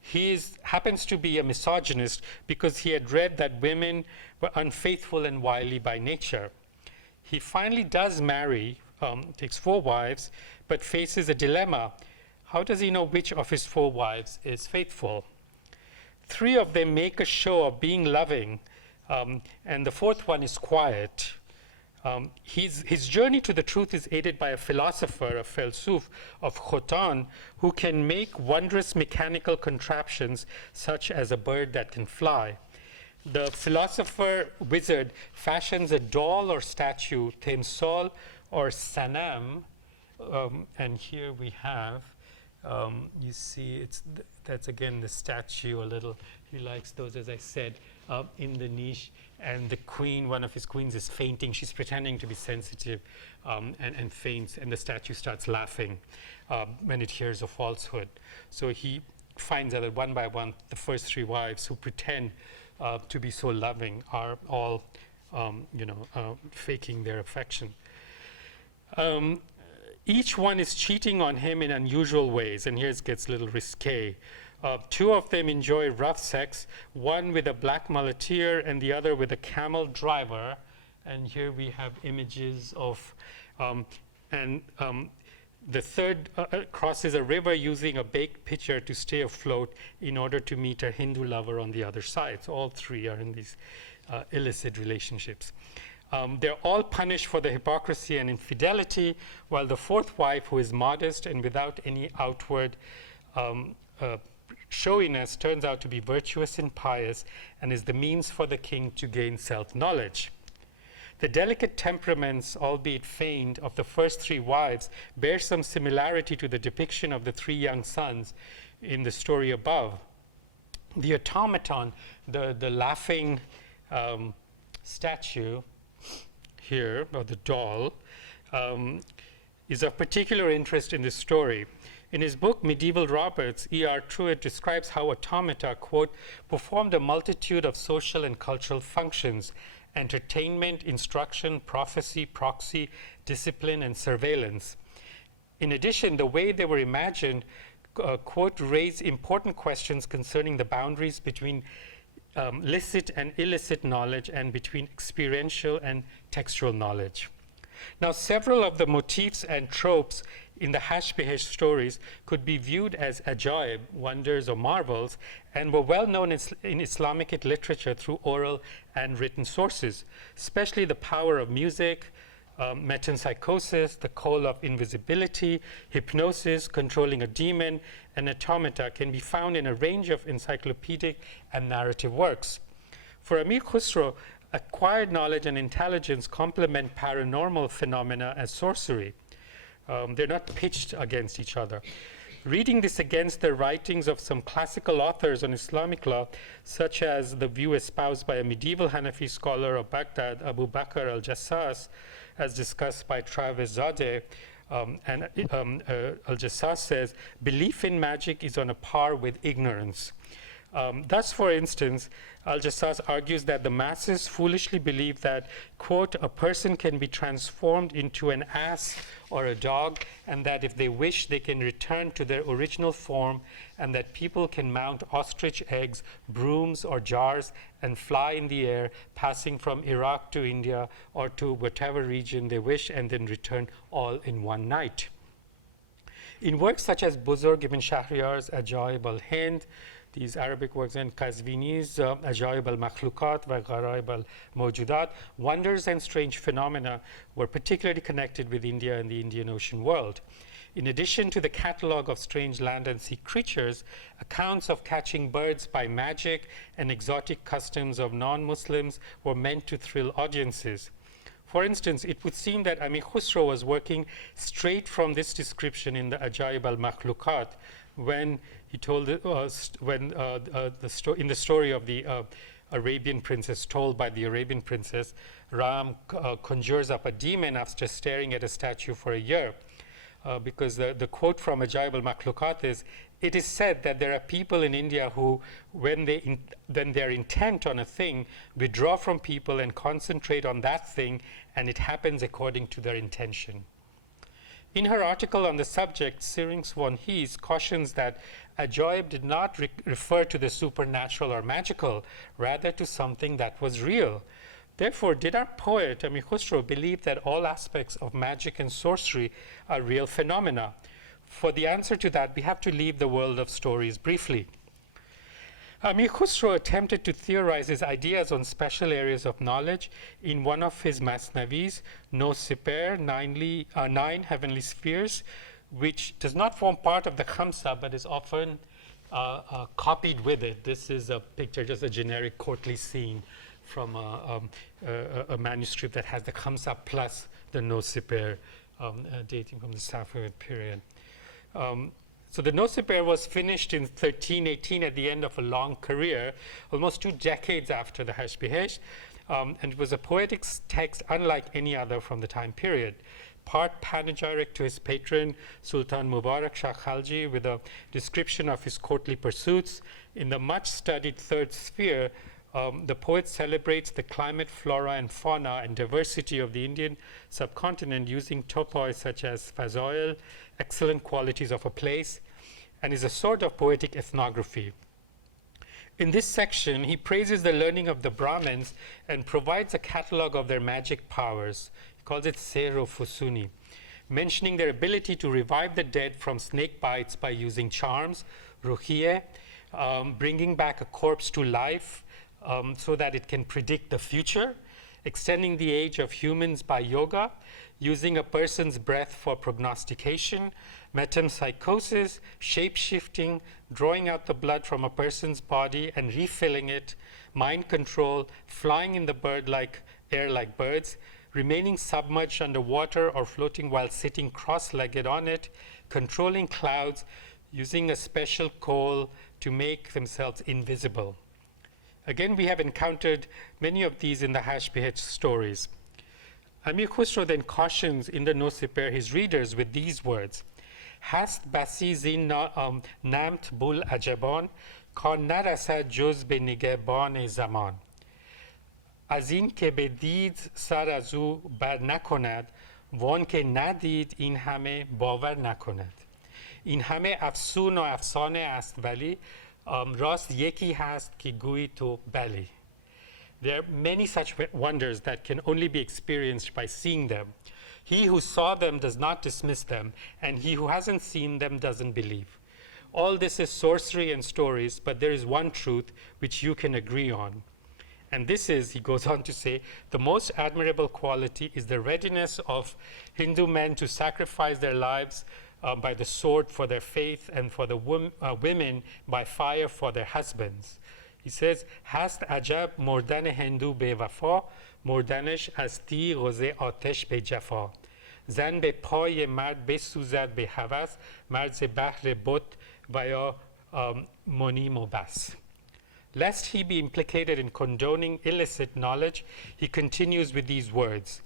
He happens to be a misogynist because he had read that women were unfaithful and wily by nature. He finally does marry, takes 4 wives, but faces a dilemma. How does he know which of his 4 wives is faithful? 3 of them make a show of being loving, and the 4th one is quiet. His journey to the truth is aided by a philosopher, a Felsuf of Khotan, who can make wondrous mechanical contraptions such as a bird that can fly. The philosopher wizard fashions a doll or statue, Temsol or Sanam, and here we have, you see, that's again the statue a little. He likes those, as I said, in the niche. And the queen, one of his queens, is fainting. She's pretending to be sensitive and faints, and the statue starts laughing when it hears a falsehood. So he finds out that one by one, the first 3 wives who pretend to be so loving are all, faking their affection. Each one is cheating on him in unusual ways, and here it gets a little risque. 2 of them enjoy rough sex, one with a black muleteer and the other with a camel driver. And here we have images of, the third crosses a river using a baked pitcher to stay afloat in order to meet a Hindu lover on the other side. So all 3 are in these illicit relationships. They're all punished for the hypocrisy and infidelity, while the 4th wife, who is modest and without any outward showiness, turns out to be virtuous and pious and is the means for the king to gain self-knowledge. The delicate temperaments, albeit feigned, of the first 3 wives bear some similarity to the depiction of the 3 young sons in the story above. The automaton, the laughing statue here, or the doll, is of particular interest in this story. In his book, Medieval Roberts, E.R. Truitt describes how automata, quote, performed a multitude of social and cultural functions: entertainment, instruction, prophecy, proxy, discipline, and surveillance. In addition, the way they were imagined, quote, raised important questions concerning the boundaries between licit and illicit knowledge and between experiential and textual knowledge. Now, several of the motifs and tropes in the Hashbehesh stories could be viewed as ajaib, wonders or marvels, and were well known in Islamic literature through oral and written sources, especially the power of music, metempsychosis, the call of invisibility, hypnosis, controlling a demon, and automata can be found in a range of encyclopedic and narrative works. For Amir Khusraw, acquired knowledge and intelligence complement paranormal phenomena as sorcery. They're not pitched against each other. reading this against the writings of some classical authors on Islamic law, such as the view espoused by a medieval Hanafi scholar of Baghdad, Abu Bakr al-Jassas, as discussed by Travis Zadeh, Al-Jassas says, belief in magic is on a par with ignorance. Thus, for instance, Al-Jassas argues that the masses foolishly believe that, quote, a person can be transformed into an ass or a dog, and that if they wish, they can return to their original form, and that people can mount ostrich eggs, brooms, or jars, and fly in the air, passing from Iraq to India or to whatever region they wish, and then return all in one night. In works such as Buzurg ibn Shahriyar's Ajaib al-Hind, these Arabic works, and Qazvini's Ajaib al-Makhlukat wa Gharaib al-Mawjudat, wonders and strange phenomena were particularly connected with India and the Indian Ocean world. In addition to the catalogue of strange land and sea creatures, accounts of catching birds by magic and exotic customs of non-Muslims were meant to thrill audiences. For instance, it would seem that Amir Khusraw was working straight from this description in the Ajaib al-Makhlukat when he told in the story of the Arabian princess, told by the Arabian princess, Ram conjures up a demon after staring at a statue for a year. Because the quote from Ajaib al-Makhlukat is, it is said that there are people in India who, when they're intent on a thing, withdraw from people and concentrate on that thing, and it happens according to their intention. In her article on the subject, Syrinx von Hees cautions that Ajaib did not refer to the supernatural or magical, rather to something that was real. Therefore, did our poet, Amir Khusraw, believe that all aspects of magic and sorcery are real phenomena? For the answer to that, we have to leave the world of stories briefly. Amir Khusraw attempted to theorize his ideas on special areas of knowledge in one of his Masnavis, No Siper, 9 Heavenly Spheres, which does not form part of the Khamsa, but is often copied with it. This is a picture, just a generic courtly scene from a manuscript that has the Khamsa plus the No Siper, dating from the Safavid period. So the No Siper was finished in 1318 at the end of a long career, almost 2 decades after the Hashbihesh, and it was a poetic text unlike any other from the time period. Part panegyric to his patron, Sultan Mubarak Shah Khalji, with a description of his courtly pursuits. In the much-studied third sphere, the poet celebrates the climate, flora, and fauna and diversity of the Indian subcontinent using topoi such as fazoil, excellent qualities of a place, and is a sort of poetic ethnography. In this section, he praises the learning of the Brahmins and provides a catalogue of their magic powers. He calls it Sero Fusuni, mentioning their ability to revive the dead from snake bites by using charms, ruhiye, bringing back a corpse to life so that it can predict the future, extending the age of humans by yoga, using a person's breath for prognostication, metempsychosis, shape-shifting, drawing out the blood from a person's body and refilling it, mind control, flying in the air like birds, remaining submerged underwater or floating while sitting cross-legged on it, controlling clouds, using a special coal to make themselves invisible. Again, we have encountered many of these in the Hashbihesh stories. Amir Khusraw then cautions in the No Siper his readers with these words: Hast basi zin namt bul ajaban, kan narasad juz be nigeban zaman. Az in ke be did sar az ou bar nakonad, وان که ندید این همه باور نکند. این همه افسون و افسانه است ولی راست یکی هست که گویی تو بلی. There are many such wonders that can only be experienced by seeing them. He who saw them does not dismiss them, and he who hasn't seen them doesn't believe. All this is sorcery and stories, but there is one truth which you can agree on. And this is, he goes on to say, the most admirable quality is the readiness of Hindu men to sacrifice their lives by the sword for their faith, and for the women by fire for their husbands. He says, Hast ajab mordan Hindu be wafa, mordanesh asti roze atesh be jafa. زن به پای مرد بسوزد به هوس مرد ز بحر بت و یا منیم و بس. Lest he be implicated in condoning illicit knowledge, he continues with these words.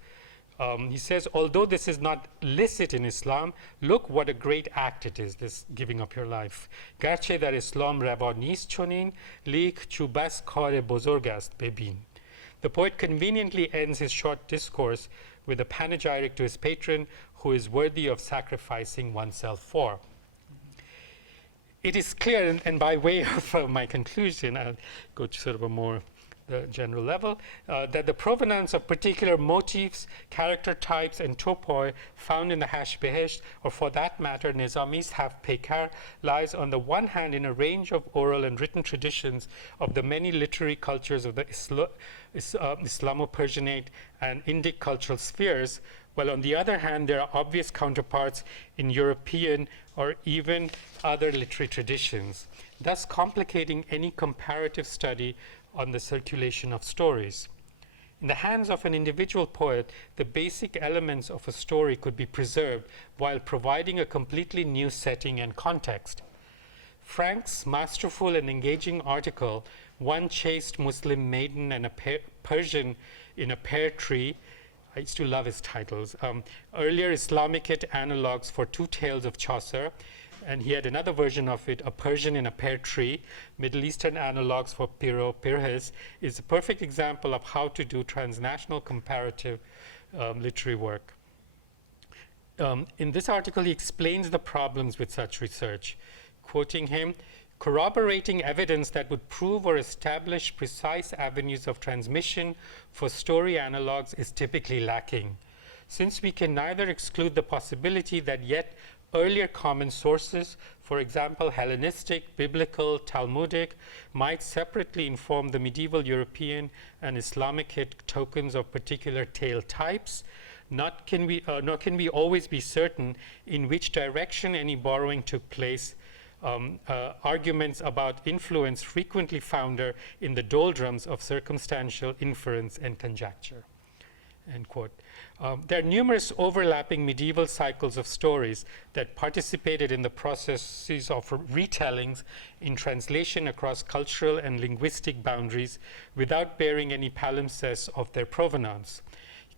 He says, although this is not licit in Islam, look what a great act it is, this giving up your life. Garche dar Islam rava nist chonin, lik chu bas kar bozorg ast bebin. The poet conveniently ends his short discourse with a panegyric to his patron, who is worthy of sacrificing oneself for. It is clear, and by way of my conclusion, I'll go to sort of a more general level, that the provenance of particular motifs, character types, and topoi found in the Hash Behesht, or for that matter, Nizami's Haf Pekar, lies on the one hand in a range of oral and written traditions of the many literary cultures of the Islamo-Persianate and Indic cultural spheres, while on the other hand, there are obvious counterparts in European or even other literary traditions, thus complicating any comparative study on the circulation of stories. In the hands of an individual poet, the basic elements of a story could be preserved while providing a completely new setting and context. Frank's masterful and engaging article, One Chaste Muslim Maiden and a Persian in a Pear Tree, I used to love his titles. Earlier Islamicate analogues for two tales of Chaucer, and he had another version of it, A Persian in a Pear Tree, Middle Eastern analogues for Piro Pirhes, is a perfect example of how to do transnational comparative literary work. In this article, he explains the problems with such research. Quoting him, corroborating evidence that would prove or establish precise avenues of transmission for story analogues is typically lacking, since we can neither exclude the possibility that yet earlier common sources, for example, Hellenistic, Biblical, Talmudic, might separately inform the medieval European and Islamic tokens of particular tale types, nor can we always be certain in which direction any borrowing took place. Arguments about influence frequently founder in the doldrums of circumstantial inference and conjecture. End quote. There are numerous overlapping medieval cycles of stories that participated in the processes of retellings in translation across cultural and linguistic boundaries without bearing any palimpsest of their provenance.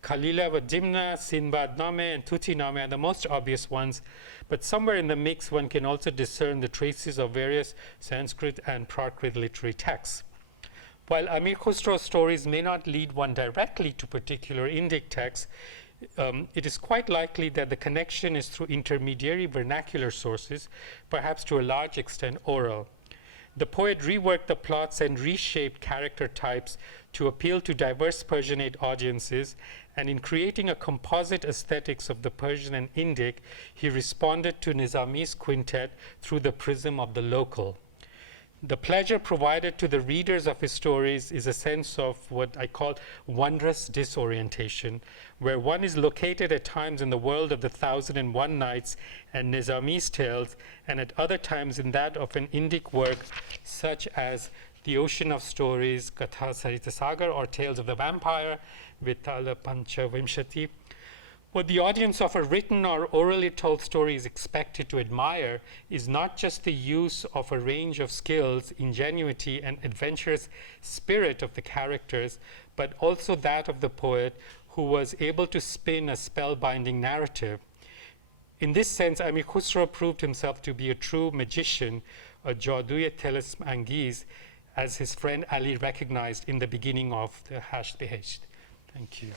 Kalila wa Dimna, Sinbad Name, and Tuti Name are the most obvious ones, but somewhere in the mix one can also discern the traces of various Sanskrit and Prakrit literary texts. While Amir Khusraw's stories may not lead one directly to particular Indic texts, it is quite likely that the connection is through intermediary vernacular sources, perhaps to a large extent oral. The poet reworked the plots and reshaped character types to appeal to diverse Persianate audiences, and in creating a composite aesthetics of the Persian and Indic, he responded to Nizami's quintet through the prism of the local. The pleasure provided to the readers of his stories is a sense of what I call wondrous disorientation, where one is located at times in the world of the 1001 Nights and Nizami's tales, and at other times in that of an Indic work such as The Ocean of Stories, Gatha Sarita Sagar, or Tales of the Vampire, Vitala Pancha Vimshati. What the audience of a written or orally told story is expected to admire is not just the use of a range of skills, ingenuity, and adventurous spirit of the characters, but also that of the poet who was able to spin a spellbinding narrative. In this sense, Amir Khusraw proved himself to be a true magician, a jaduye telism angiz, as his friend Ali recognized in the beginning of the Hash Behesht. Thank you.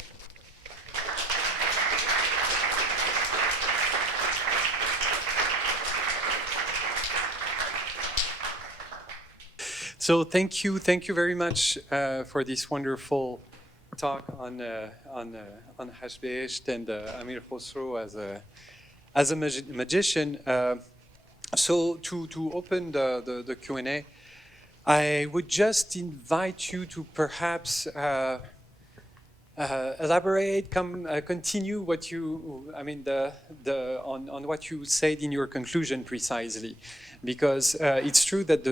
So thank you very much for this wonderful talk on Hash Behesht and Amir Khusraw as a magician. So to open the Q&A, I would just invite you to perhaps elaborate, continue what you, on what you said in your conclusion precisely, because it's true that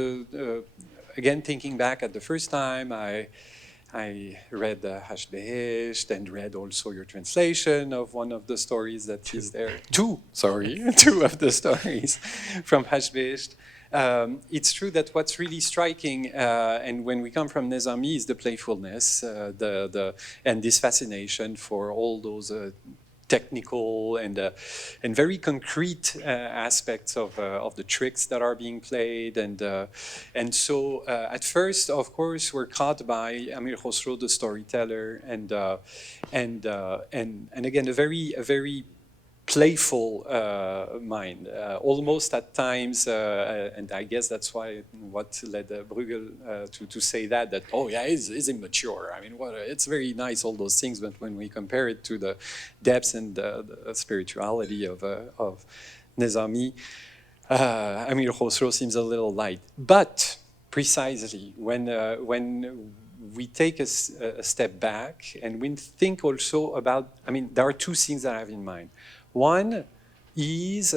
again, thinking back at the first time I I read Hashbehisht and read also your translation of one of the stories that is there. Two of the stories from Hashbehisht. It's true that what's really striking, and when we come from Nizami, is the playfulness, and this fascination for all those technical and very concrete aspects of the tricks that are being played, and so at first, of course, we're caught by Amir Khusraw, the storyteller, and again a very playful mind, almost at times, and I guess that's why what led Bruegel to say that oh yeah, is immature. I mean, it's very nice, all those things, but when we compare it to the depths and the spirituality of Nizami, Amir Khosrow seems a little light. But precisely when we take a step back and we think also about, I mean, there are two things that I have in mind. One is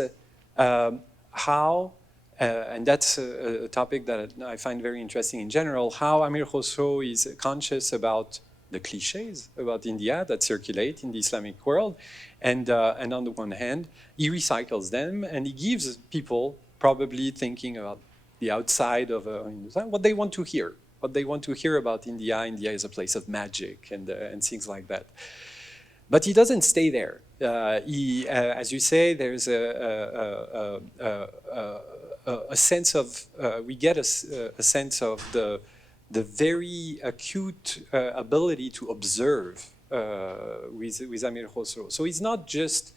how, and that's a topic that I find very interesting in general, how Amir Khosrow is conscious about the cliches about India that circulate in the Islamic world. And on the one hand, he recycles them and he gives people probably thinking about the outside of what they want to hear. What they want to hear about India. India is a place of magic and things like that. But he doesn't stay there. As you say, there's a sense of, we get a sense of the very acute ability to observe with Amir Khosrow. So he's not just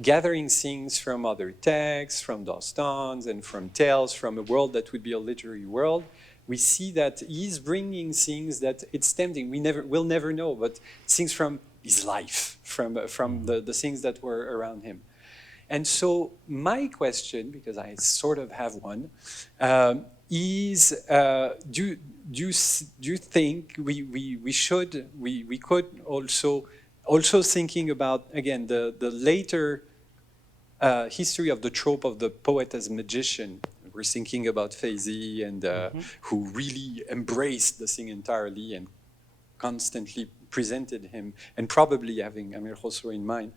gathering things from other texts, from Dastans and from tales from a world that would be a literary world. We see that he's bringing things that it's tempting. We'll never know, but things from his life, from the things that were around him. And so my question, because I sort of have one, is do you think we could also thinking about, again, the later history of the trope of the poet as magician. We're thinking about Feyzi and who really embraced the thing entirely and constantly presented him, and probably having Amir Khosrow in mind.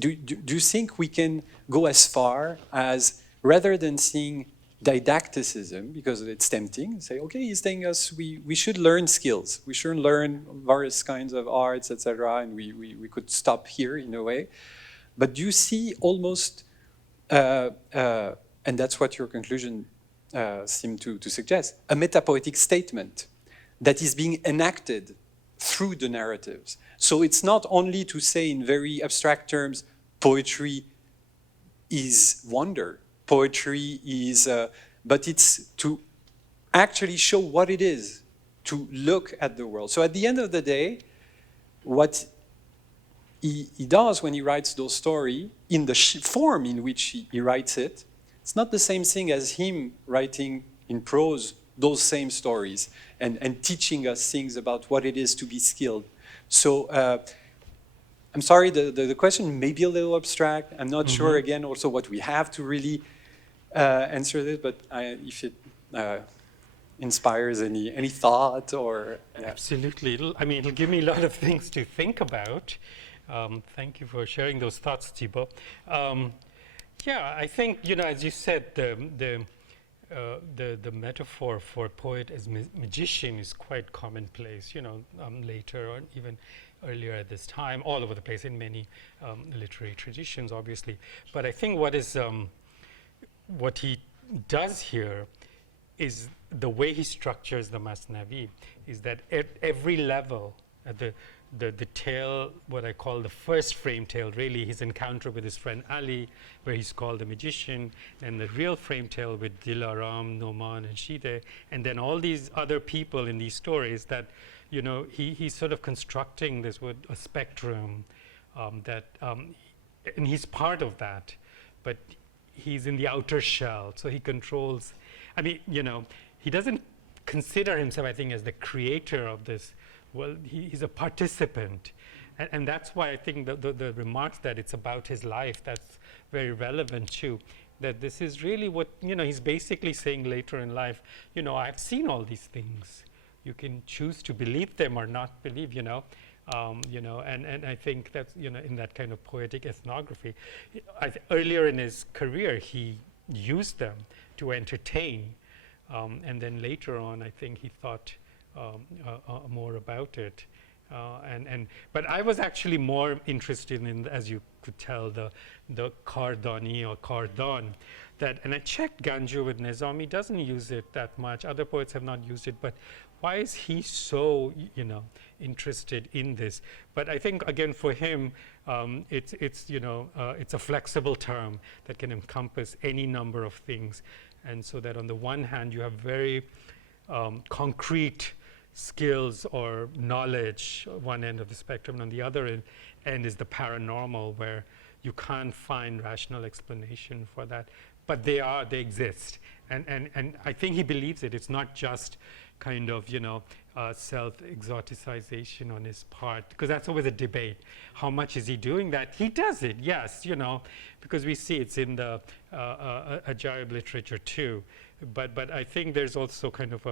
Do you think we can go as far as, rather than seeing didacticism, because it's tempting, say, okay, he's telling us we should learn skills, we should learn various kinds of arts, etc., and we could stop here in a way. But do you see almost, and that's what your conclusion seemed to suggest, a metapoetic statement that is being enacted through the narratives. So it's not only to say in very abstract terms, poetry is wonder, poetry is, but it's to actually show what it is, to look at the world. So at the end of the day, what he does when he writes those stories, in the form in which he writes it, it's not the same thing as him writing in prose those same stories and teaching us things about what it is to be skilled. So I'm sorry, the question may be a little abstract. I'm not sure, again, also what we have to really answer this, but if it inspires any thought or... Yeah. Absolutely. It'll give me a lot of things to think about. Thank you for sharing those thoughts, Thibaut. Yeah, I think, as you said, the metaphor for poet as magician is quite commonplace, later or even earlier at this time, all over the place in many literary traditions, obviously. But I think what he does here is the way he structures the Masnavi is that at every level, at the tale, what I call the first frame tale, really his encounter with his friend Ali, where he's called the magician, and the real frame tale with Dilaram, Noman, and Shide, and then all these other people in these stories that, he's sort of constructing this with a spectrum and he's part of that, but he's in the outer shell, so he controls. He doesn't consider himself, I think, as the creator of this. Well, he's a participant. And that's why I think the remarks that it's about his life, that's very relevant too. That this is really what, he's basically saying later in life, I've seen all these things. You can choose to believe them or not believe, and I think that's, in that kind of poetic ethnography. Earlier in his career, he used them to entertain, and then later on, I think he thought more about it. But I was actually more interested in, as you could tell, the Kardani or Kardan. And I checked Ganju with Nizami, doesn't use it that much. Other poets have not used it, but why is he so, interested in this? But I think, again, for him, it's a flexible term that can encompass any number of things. And so that on the one hand, you have very concrete skills or knowledge, one end of the spectrum, and on the other end is the paranormal, where you can't find rational explanation for that. But they exist. And I think he believes it. It's not just kind of, self-exoticization on his part, because that's always a debate. How much is he doing that? He does it, yes, because we see it's in the Ajaib literature too. But I think there's also kind of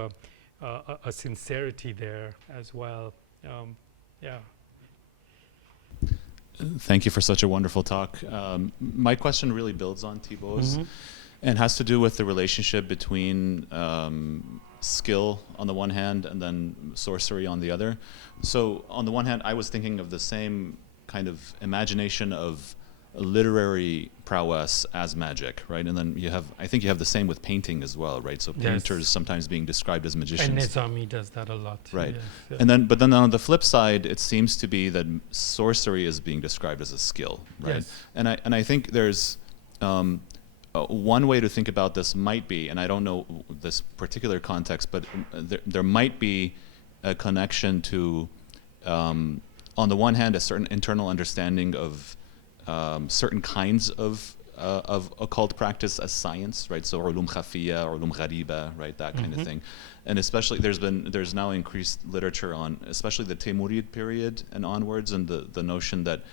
a sincerity there as well. Yeah. Thank you for such a wonderful talk. My question really builds on Thibault's and has to do with the relationship between skill on the one hand and then sorcery on the other. So on the one hand, I was thinking of the same kind of imagination of literary prowess as magic, right? And then I think you have the same with painting as well, right? So painters sometimes being described as magicians. And Nizami does that a lot. Right. Yes. And but then on the flip side, it seems to be that sorcery is being described as a skill, right? Yes. And I think there's one way to think about this might be, and I don't know this particular context, but there might be a connection to, on the one hand, a certain internal understanding of certain kinds of occult practice as science, right? So ulum khafiya, ulum ghariba, right? That kind of thing. And especially there's now increased literature on, especially the Timurid period and onwards, and the notion that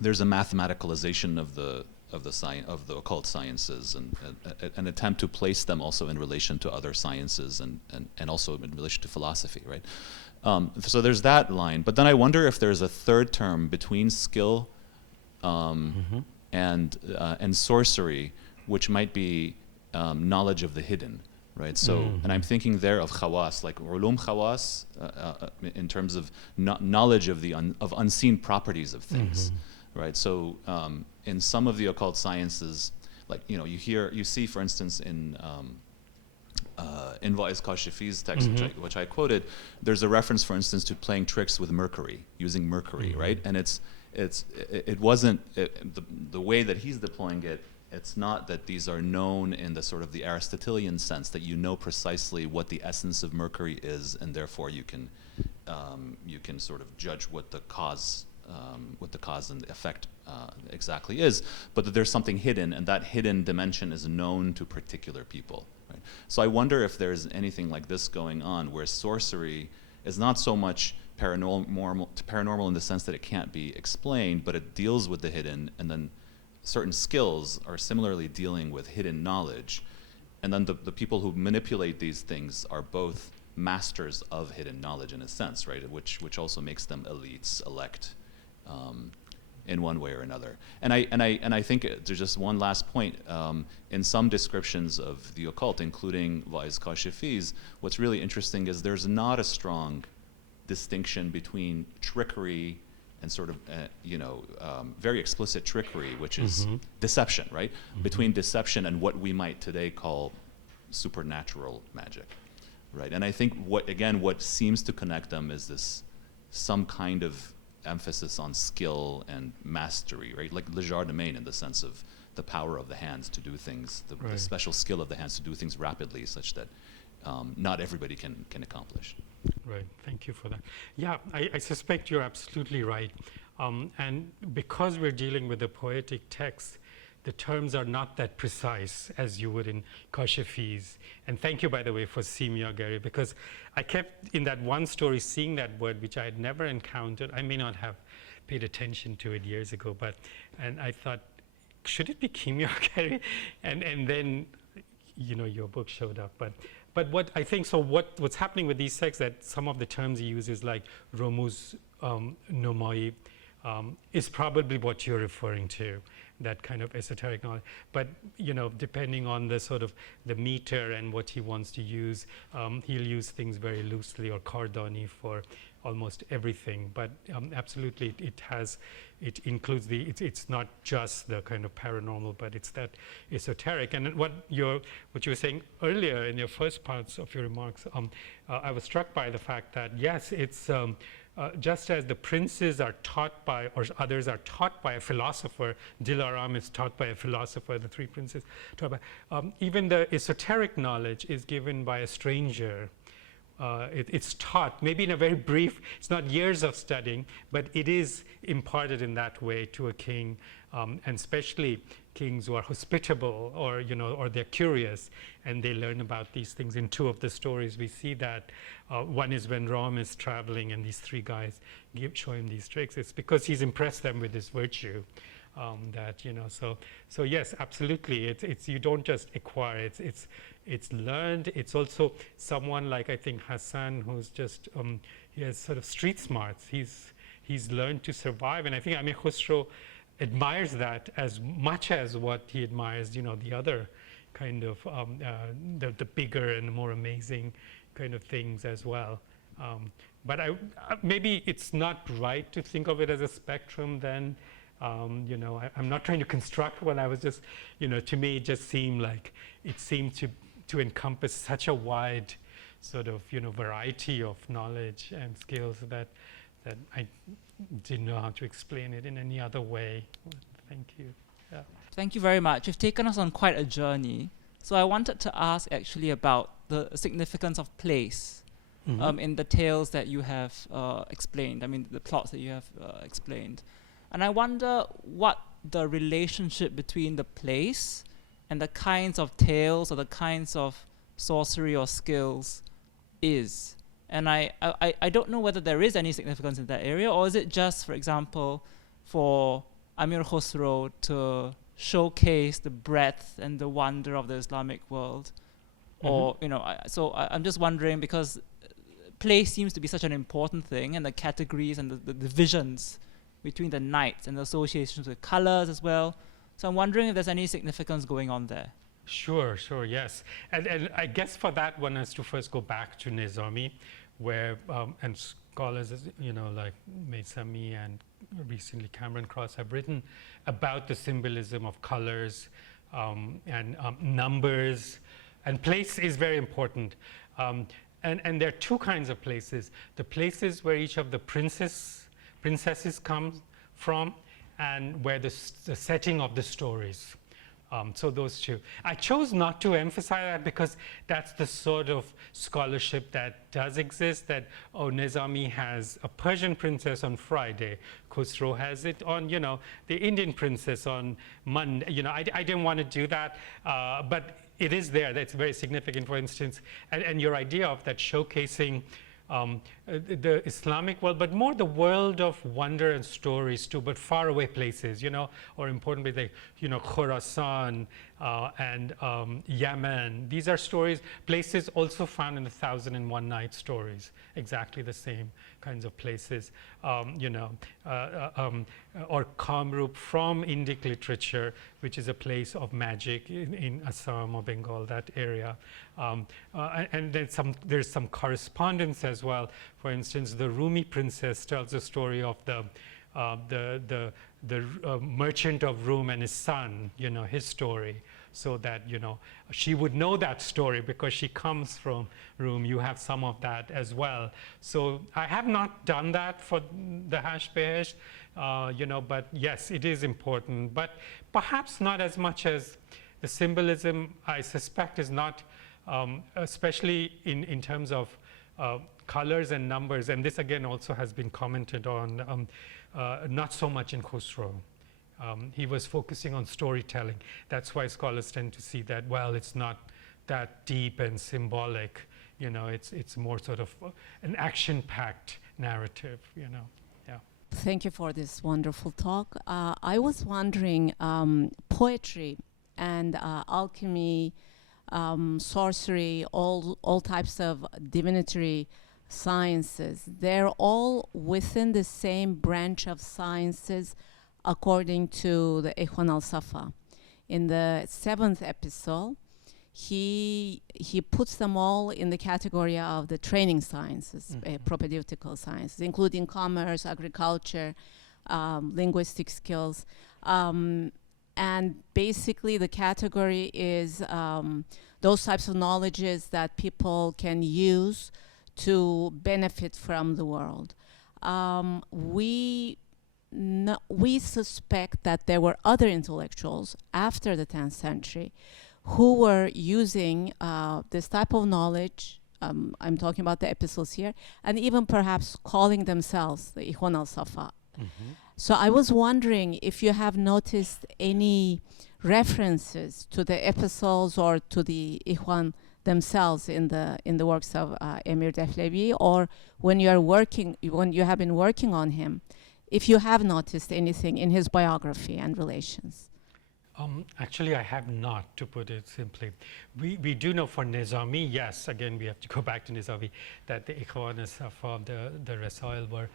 there's a mathematicalization of the occult sciences, and an attempt to place them also in relation to other sciences and also in relation to philosophy, right? So there's that line, but then I wonder if there's a third term between skill and sorcery, which might be knowledge of the hidden, right? So, and I'm thinking there of khawas, like ulum khawas, in terms of knowledge of of unseen properties of things, right? So, in some of the occult sciences, like you see, for instance, in Va'iz Kashifi's text, which I quoted, there's a reference, for instance, to playing tricks with mercury, using mercury, right? And it wasn't the way that he's deploying it. It's not that these are known in the sort of the Aristotelian sense, that you know precisely what the essence of mercury is, and therefore you can sort of judge what the cause and the effect exactly is, but that there's something hidden, and that hidden dimension is known to particular people. Right? So I wonder if there's anything like this going on, where sorcery is not so much paranormal in the sense that it can't be explained, but it deals with the hidden, and then certain skills are similarly dealing with hidden knowledge, and then the people who manipulate these things are both masters of hidden knowledge in a sense, right? Which also makes them elites, elect, in one way or another. And I think there's just one last point. In some descriptions of the occult, including Va'iz Kashifi's, what's really interesting is there's not a strong distinction between trickery and sort of very explicit trickery, which is deception, right? Between deception and what we might today call supernatural magic, right? And I think what seems to connect them is some kind of emphasis on skill and mastery, right? Like legerdemain, in the sense of the power of the hands to do things, the special skill of the hands to do things rapidly, such that not everybody can accomplish. Right, thank you for that. Yeah, I suspect you're absolutely right. And because we're dealing with a poetic text, the terms are not that precise as you would in Kashifi's. And thank you, by the way, for Simia, Gary, because I kept in that one story seeing that word, which I had never encountered. I may not have paid attention to it years ago, and I thought, should it be Kimia, Gary? And then, your book showed up. But but what I think, so what's happening with these texts, that some of the terms he uses, like Romuz Nomai, is probably what you're referring to, that kind of esoteric knowledge. But depending on the sort of the meter and what he wants to use, he'll use things very loosely, or cordoni for almost everything. But absolutely, it includes it's not just the kind of paranormal, but it's that esoteric. And what you were saying earlier in your first parts of your remarks, I was struck by the fact that yes, it's just as the princes are taught by, or others are taught by a philosopher, Dilaram is taught by a philosopher, the three princes taught by, even the esoteric knowledge is given by a stranger. It's taught, maybe in a very brief, it's not years of studying, but it is imparted in that way to a king, and especially kings who are hospitable, or or they're curious, and they learn about these things. In two of the stories, we see that one is when Rom is traveling, and these three guys show him these tricks. It's because he's impressed them with this virtue. That so yes, absolutely. It's you don't just acquire. It's learned. It's also someone like, I think, Hassan, who's just he has sort of street smarts. He's learned to survive, and I think Amir Khusraw admires that as much as what he admires, the other kind of the bigger and more amazing kind of things as well. But maybe it's not right to think of it as a spectrum then. I'm not trying to construct what I was just, to me it just seemed like it seemed to encompass such a wide sort of, variety of knowledge and skills that I didn't know how to explain it in any other way. Thank you. Yeah. Thank you very much. You've taken us on quite a journey. So I wanted to ask actually about the significance of place in the tales that you have explained. I mean, the plots that you have explained. And I wonder what the relationship between the place and the kinds of tales or the kinds of sorcery or skills is. And I don't know whether there is any significance in that area, or is it just, for example, for Amir Khusraw to showcase the breadth and the wonder of the Islamic world? Or, I'm just wondering, because place seems to be such an important thing, and the categories and the divisions between the nights and the associations with colors as well. So I'm wondering if there's any significance going on there. Sure, yes. And I guess for that one has to first go back to Nizami, where, and scholars, like Maysami and recently Cameron Cross have written about the symbolism of colors and numbers. And place is very important. And there are two kinds of places. The places where each of the princesses come from, and where the setting of the stories. So those two. I chose not to emphasize that because that's the sort of scholarship that does exist, that, Nizami has a Persian princess on Friday, Khusraw has it on, the Indian princess on Monday. I didn't want to do that, but it is there. That's very significant, for instance. And your idea of that showcasing the Islamic world, but more the world of wonder and stories too, but far away places, or importantly, Khurasan and Yemen. These are stories, places also found in the 1001 Nights stories, exactly the same kinds of places, or Kamrup from Indic literature, which is a place of magic in Assam or Bengal, that area. And there's some correspondence as well. For instance, the Rumi princess tells the story of the merchant of Rum and his son, his story, so that, she would know that story because she comes from Rum. You have some of that as well. So I have not done that for the Hashbehesh, but yes, it is important. But perhaps not as much as the symbolism, I suspect, is not, especially in terms of colors and numbers. And this, again, also has been commented on, not so much in Khusraw. He was focusing on storytelling. That's why scholars tend to see that, well, it's not that deep and symbolic. It's more sort of an action-packed narrative, Yeah. Thank you for this wonderful talk. I was wondering, poetry and alchemy sorcery, all types of divinatory sciences. They're all within the same branch of sciences according to the Ikhwan al-Safa. In the 7th epistle, he puts them all in the category of the training sciences, propedeutical sciences, including commerce, agriculture, linguistic skills. And basically the category is those types of knowledges that people can use to benefit from the world. We suspect that there were other intellectuals after the 10th century who were using this type of knowledge, I'm talking about the epistles here, and even perhaps calling themselves the Ikhwan al-Safa. So I was wondering if you have noticed any references to the epistles or to the Ikhwan themselves in the works of Amir Deflevi, or when you have been working on him, if you have noticed anything in his biography and relations. Actually, I have not, to put it simply. We do know for Nizami, yes, again, we have to go back to Nizami, that the Ikhwan al-Safa, the Rasail were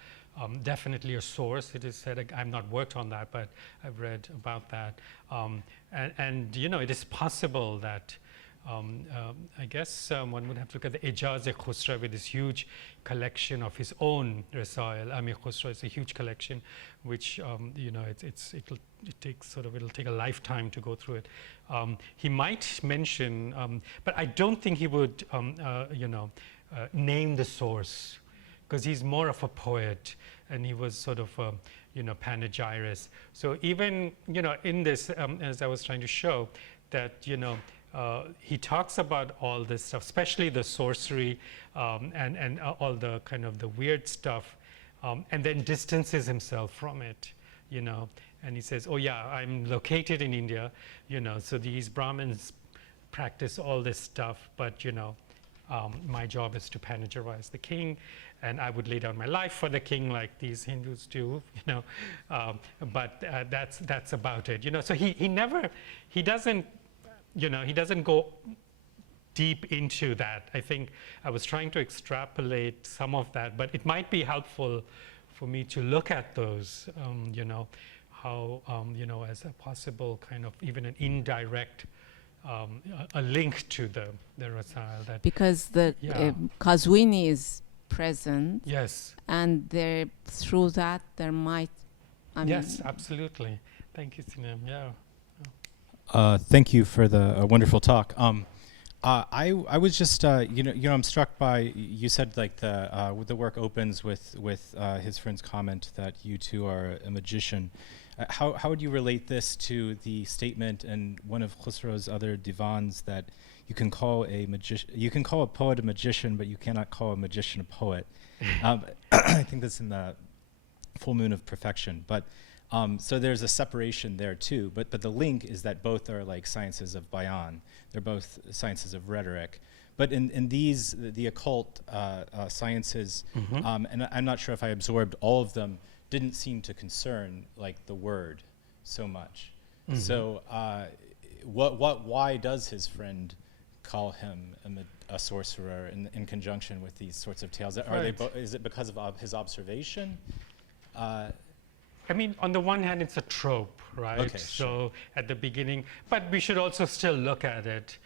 definitely a source. It is said, I've not worked on that, but I've read about that. And you know, it is possible that I guess one would have to look at the Ijaz-e-Khusraw with this huge collection of his own Rasail. Amir Khusraw is a huge collection, which you know, it'll take a lifetime to go through it. He might mention, but I don't think he would, you know, name the source, because he's more of a poet, and he was sort of, you know, panegyrist. So even, you know, in this, as I was trying to show, that, you know, he talks about all this stuff, especially the sorcery and all the kind of the weird stuff, and then distances himself from it, you know. And he says, oh yeah, I'm located in India, you know, so these Brahmins practice all this stuff, but, you know, my job is to panegyrize the king, and I would lay down my life for the king like these Hindus do, you know, but that's about it, you know. So he doesn't, you know, he doesn't go deep into that. I think I was trying to extrapolate some of that, but it might be helpful for me to look at those, you know, how, you know, as a possible kind of even an indirect a link to the Rasail. That because the Qazwini is present. Yes. And there, through that, there might. Yes, absolutely. Thank you, Sinem. Yeah. Thank you for the wonderful talk. I was just you know I'm struck by, you said like the work opens with his friend's comment that you two are a magician. How would you relate this to the statement in one of Khusraw's other divans that you can call a poet a magician, but you cannot call a magician a poet? I think that's in the Full Moon of Perfection. But so there's a separation there too. But the link is that both are like sciences of bayan. They're both sciences of rhetoric. But in these, the occult sciences, and I'm not sure if I absorbed all of them, didn't seem to concern like the word so much. So why does his friend call him a sorcerer in conjunction with these sorts of tales? Are they is it because of his observation? I mean, on the one hand, it's a trope, right? Okay, so at the beginning, but we should also still look at it,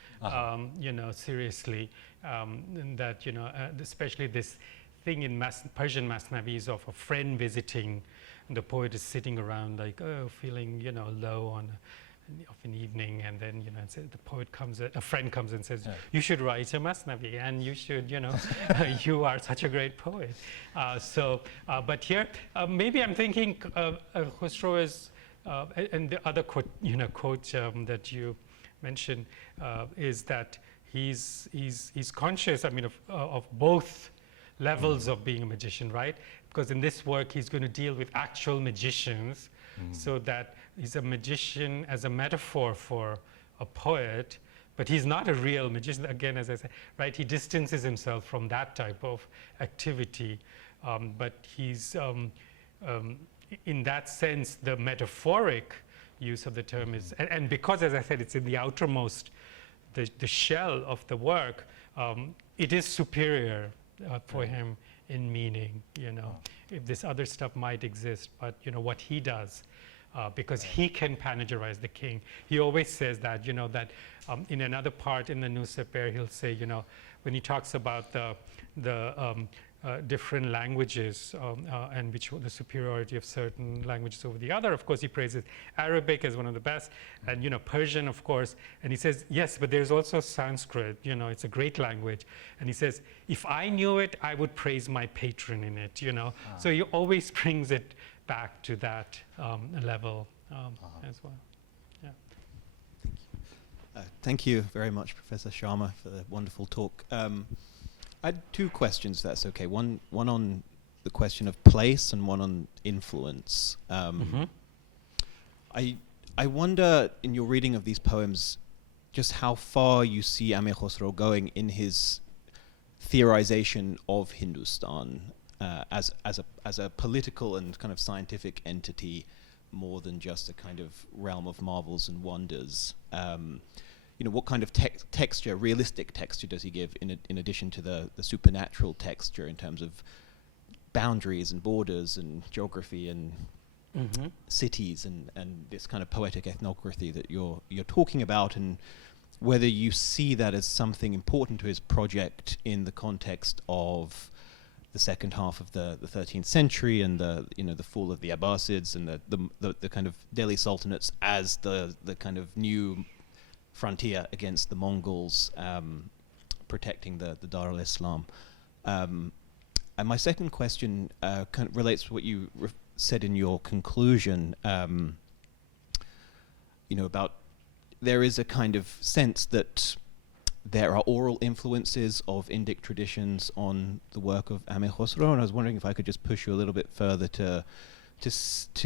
you know, seriously. And that, you know, especially this thing in Persian Masnavis of a friend visiting, and the poet is sitting around like, oh, feeling, you know, low of an evening, and then, you know, the poet comes, a friend comes and says, you should write a Masnavi, and you should, you know, you are such a great poet. But here, maybe I'm thinking Khusraw is, and the other quote, you know, that you mentioned is that he's conscious, I mean, of both levels of being a magician, right? Because in this work, he's going to deal with actual magicians, so that he's a magician as a metaphor for a poet, but he's not a real magician. Again, as I said, right, he distances himself from that type of activity, but he's, in that sense, the metaphoric use of the term is, and because, as I said, it's in the outermost the shell of the work, it is superior for him in meaning, if this other stuff might exist, but what he does, because he can panegyrize the king. He always says that, that in another part in the Nusseper, he'll say, when he talks about the different languages and the superiority of certain languages over the other. Of course, he praises Arabic as one of the best, and Persian, of course. And he says, yes, but there's also Sanskrit. It's a great language. And he says, if I knew it, I would praise my patron in it. So he always brings it back to that level as well. Yeah. Thank you very much, Professor Sharma, for the wonderful talk. I had two questions, if that's okay. One on the question of place and one on influence. I wonder, in your reading of these poems, just how far you see Amir Khusraw going in his theorization of Hindustan as a political and kind of scientific entity, more than just a kind of realm of marvels and wonders. What kind of texture, realistic texture, does he give in addition to the supernatural texture in terms of boundaries and borders and geography and cities and this kind of poetic ethnography that you're talking about, and whether you see that as something important to his project in the context of the second half of the 13th century and the fall of the Abbasids and the kind of Delhi Sultanates as the kind of new frontier against the Mongols, protecting the Dar al-Islam. And my second question kind of relates to what you said in your conclusion, about there is a kind of sense that there are oral influences of Indic traditions on the work of Amir Khusraw, and I was wondering if I could just push you a little bit further to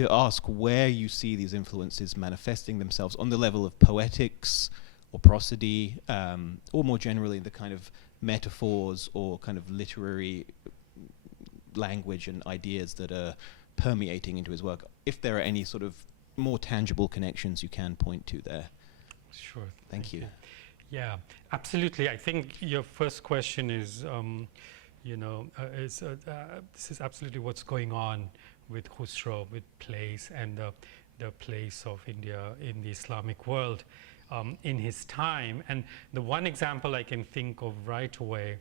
ask where you see these influences manifesting themselves on the level of poetics or prosody, or more generally the kind of metaphors or kind of literary language and ideas that are permeating into his work, if there are any sort of more tangible connections you can point to there. Sure. Thank you. Yeah, absolutely. I think your first question is, this is absolutely what's going on with Khusraw, with place and the place of India in the Islamic world in his time. And the one example I can think of right away,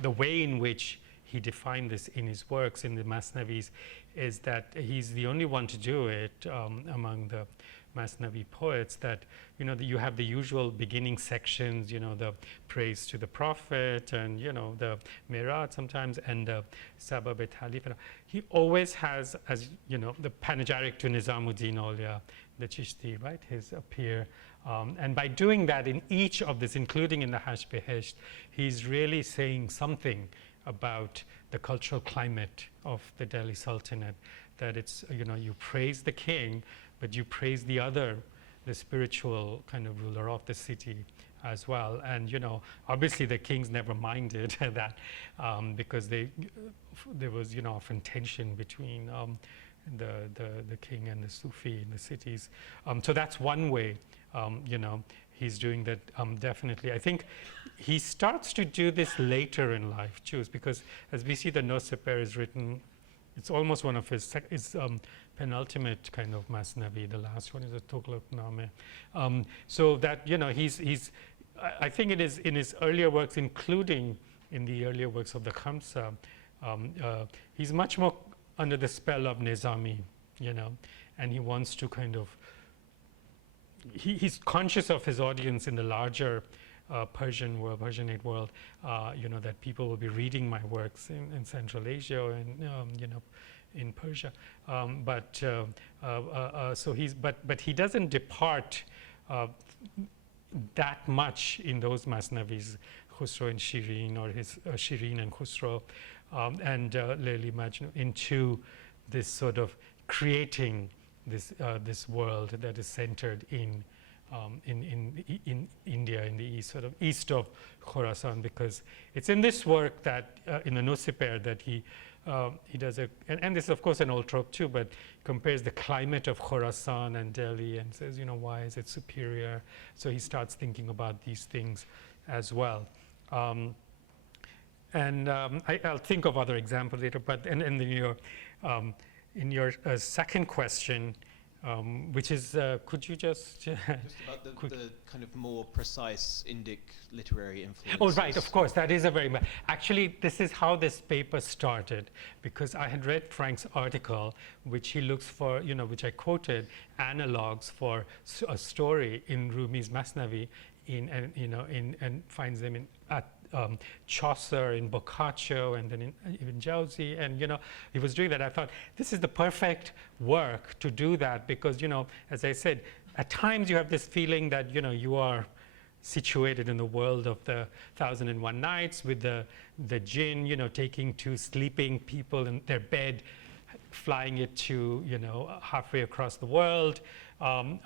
the way in which he defined this in his works, in the Masnavis, is that he's the only one to do it among the Masnavi poets, that you have the usual beginning sections, the praise to the Prophet and the Mirat sometimes, and the Sabab Talif. He always has, as the panegyric to Nizamuddin Aulia, the Chishti, right, his peer. And by doing that in each of this, including in the Hashd Behesht, he's really saying something about the cultural climate of the Delhi Sultanate, that it's, you praise the king, but you praise the spiritual kind of ruler of the city as well. And obviously the kings never minded that, because there was often tension between the king and the Sufi in the cities. So that's one way he's doing that. Definitely, I think he starts to do this later in life too, because as we see, the Nusseper is written, it's almost one of his penultimate kind of Masnavi. The last one is a Tughlaq-Name. So that he's I think it is in his earlier works, including in the earlier works of the Khamsa, he's much more under the spell of Nizami, and he wants to kind of, he's conscious of his audience in the larger Persian world, Persianate world, that people will be reading my works in Central Asia and in Persia, so he doesn't depart that much in those Masnavis, Khusraw and Shirin, or his Shirin and Khusraw, and Layli Majnun, into this sort of creating this world that is centered in India, in the east, sort of east of Khorasan, because it's in this work that in the Nusseper that he he does and this is of course an old trope too, but compares the climate of Khorasan and Delhi and says, why is it superior? So he starts thinking about these things as well. I'll think of other examples later, but in your second question, which is, could you just... just about the kind of more precise Indic literary influence. Oh, right, of course, that is a very... Actually, this is how this paper started, because I had read Frank's article, which he looks for, which I quoted, analogs for a story in Rumi's Masnavi, and finds them at Chaucer, in Boccaccio, and then in even Jauzi, and he was doing that. I thought this is the perfect work to do that, because as I said, at times you have this feeling that you are situated in the world of the 1001 Nights with the jinn, taking two sleeping people in their bed, flying it to halfway across the world, and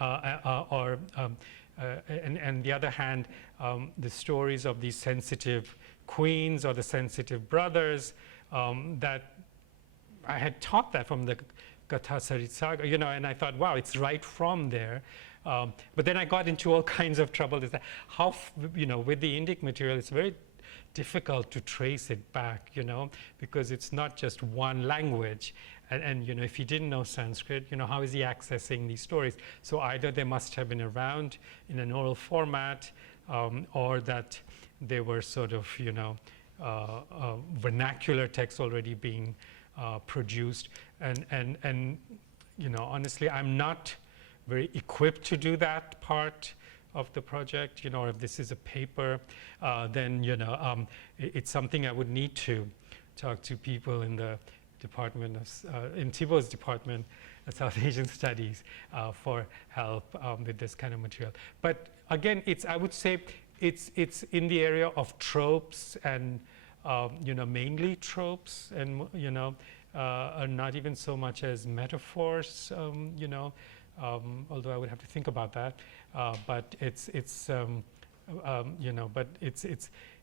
the other hand, the stories of these sensitive queens or the sensitive brothers, that I had taught that from the Gatha Sarit Saga, and I thought, wow, it's right from there. But then I got into all kinds of trouble. Is that how, with the Indic material, it's very difficult to trace it back, because it's not just one language. And if he didn't know Sanskrit, how is he accessing these stories? So either they must have been around in an oral format, or that they were sort of, vernacular texts already being produced. And honestly, I'm not very equipped to do that part of the project. Or if this is a paper, then it's something I would need to talk to people in the department of, in Thibault's department of South Asian Studies for help with this kind of material. But again, I would say it's in the area of tropes and mainly tropes, and not even so much as metaphors. Although I would have to think about that. But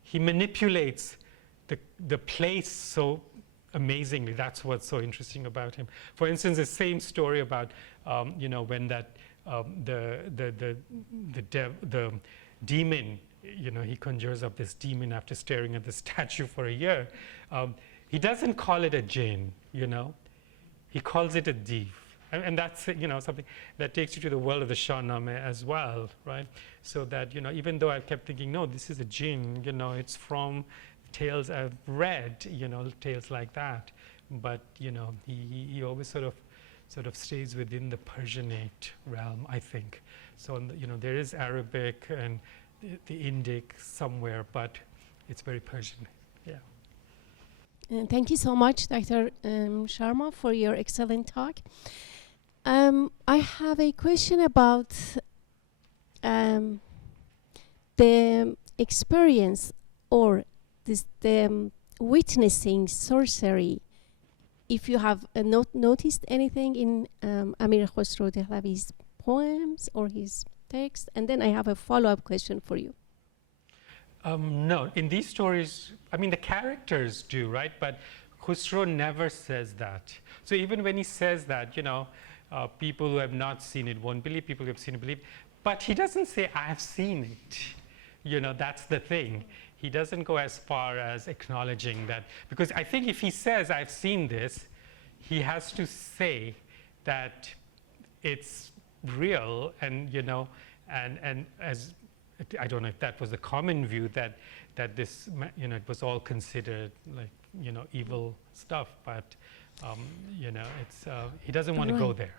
he manipulates the place so amazingly. That's what's so interesting about him. For instance, the same story about when that the demon, he conjures up this demon after staring at the statue for a year. He doesn't call it a jinn, he calls it a div. And that's something that takes you to the world of the Shahnameh as well, right? So that even though I kept thinking, no, this is a jinn, it's from tales I've read, tales like that. But he always sort of stays within the Persianate realm, I think. So there is Arabic and the Indic somewhere, but it's very Persian. Yeah. Thank you so much, Dr. Sharma, for your excellent talk. I have a question about the experience or the witnessing sorcery. If you have noticed anything in Amir Khusraw Dehlavi's poems or his text, and then I have a follow-up question for you. No, in these stories, the characters do, right? But Khusraw never says that. So even when he says that, people who have not seen it won't believe, people who have seen it believe. But he doesn't say, I have seen it. That's the thing. He doesn't go as far as acknowledging that. Because I think if he says, I've seen this, he has to say that it's real, and, and as I don't know if that was the common view, that this, it was all considered like, evil stuff, but it's he doesn't want to go there.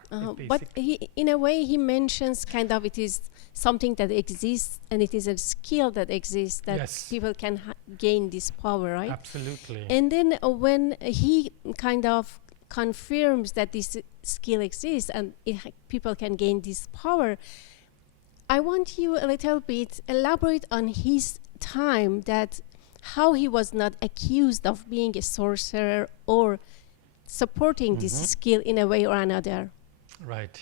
But he, in a way, he mentions kind of it is something that exists, and it is a skill that exists that yes. people can gain this power, right? Absolutely. And then when he kind of confirms that this skill exists and people can gain this power, I want you a little bit elaborate on his time, that how he was not accused of being a sorcerer or supporting this skill in a way or another. Right.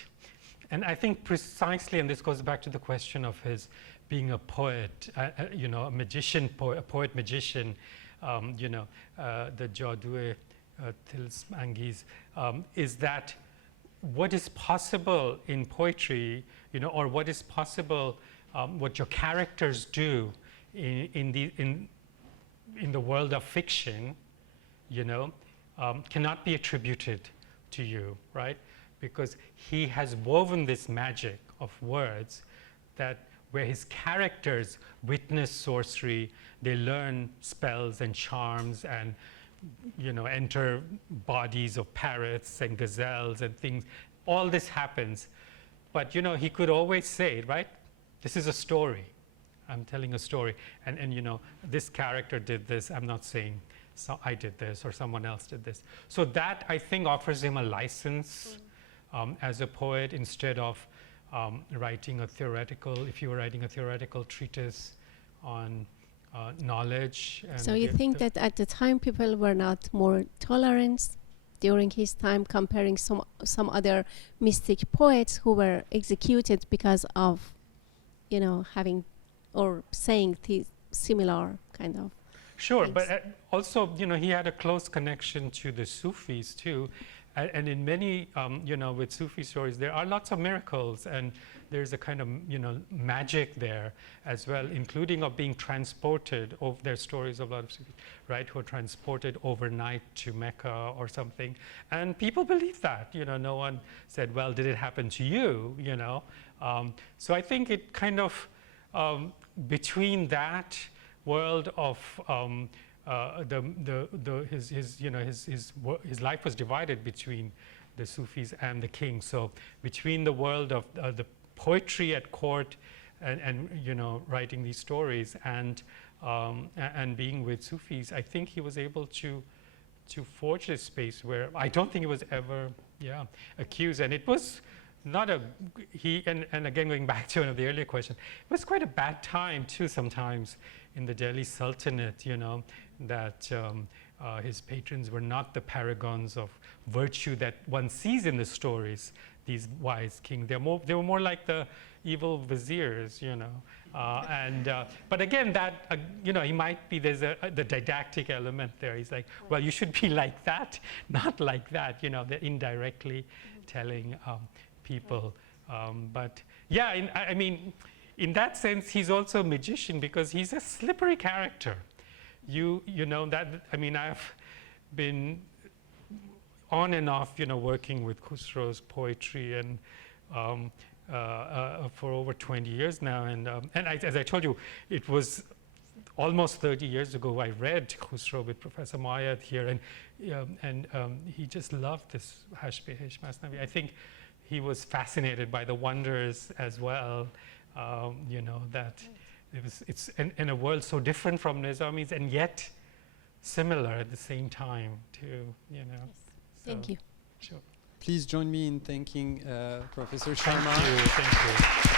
And I think precisely, and this goes back to the question of his being a poet, a magician, a poet magician, the Jadue Tilsmangi's, is that what is possible in poetry, or what is possible, what your characters do in the world of fiction, cannot be attributed to you, right? Because he has woven this magic of words where his characters witness sorcery, they learn spells and charms and enter bodies of parrots and gazelles and things. All this happens. But he could always say, right, this is a story. I'm telling a story. And this character did this. I'm not saying I did this or someone else did this. So that, I think, offers him a license as a poet, instead of writing a theoretical, if you were writing a theoretical treatise on knowledge. And so you think that at the time people were not more tolerant during his time, comparing some other mystic poets who were executed because of, having or saying similar kind of Sure, things. but also, he had a close connection to the Sufis too. And in many, with Sufi stories, there are lots of miracles, and there's a kind of, magic there as well, including of being transported. There's stories of a lot of Sufis, right, who are transported overnight to Mecca or something. And people believe that, no one said, well, did it happen to you, So I think it kind of, between that world of, his life was divided between the Sufis and the king. So between the world of the poetry at court and writing these stories and being with Sufis, I think he was able to forge this space where I don't think he was ever accused. And it was not and again, going back to one of the earlier questions, it was quite a bad time too sometimes in the Delhi Sultanate, that his patrons were not the paragons of virtue that one sees in the stories, these wise kings. They were more like the evil viziers, but again, that, he might be, there's the didactic element there. He's like, well, you should be like that, not like that, they're indirectly telling people. But yeah, in that sense, he's also a magician because he's a slippery character. I've been on and off, working with Khusraw's poetry and for over 20 years now. And as I told you, it was almost 30 years ago I read Khusraw with Professor Moayed here, and he just loved this Hashbehesh Masnavi. I think he was fascinated by the wonders as well, that it's in a world so different from Nizami's and yet similar at the same time too, Yes. So, Thank you. Sure. Please join me in thanking Professor Sharma. Thank you.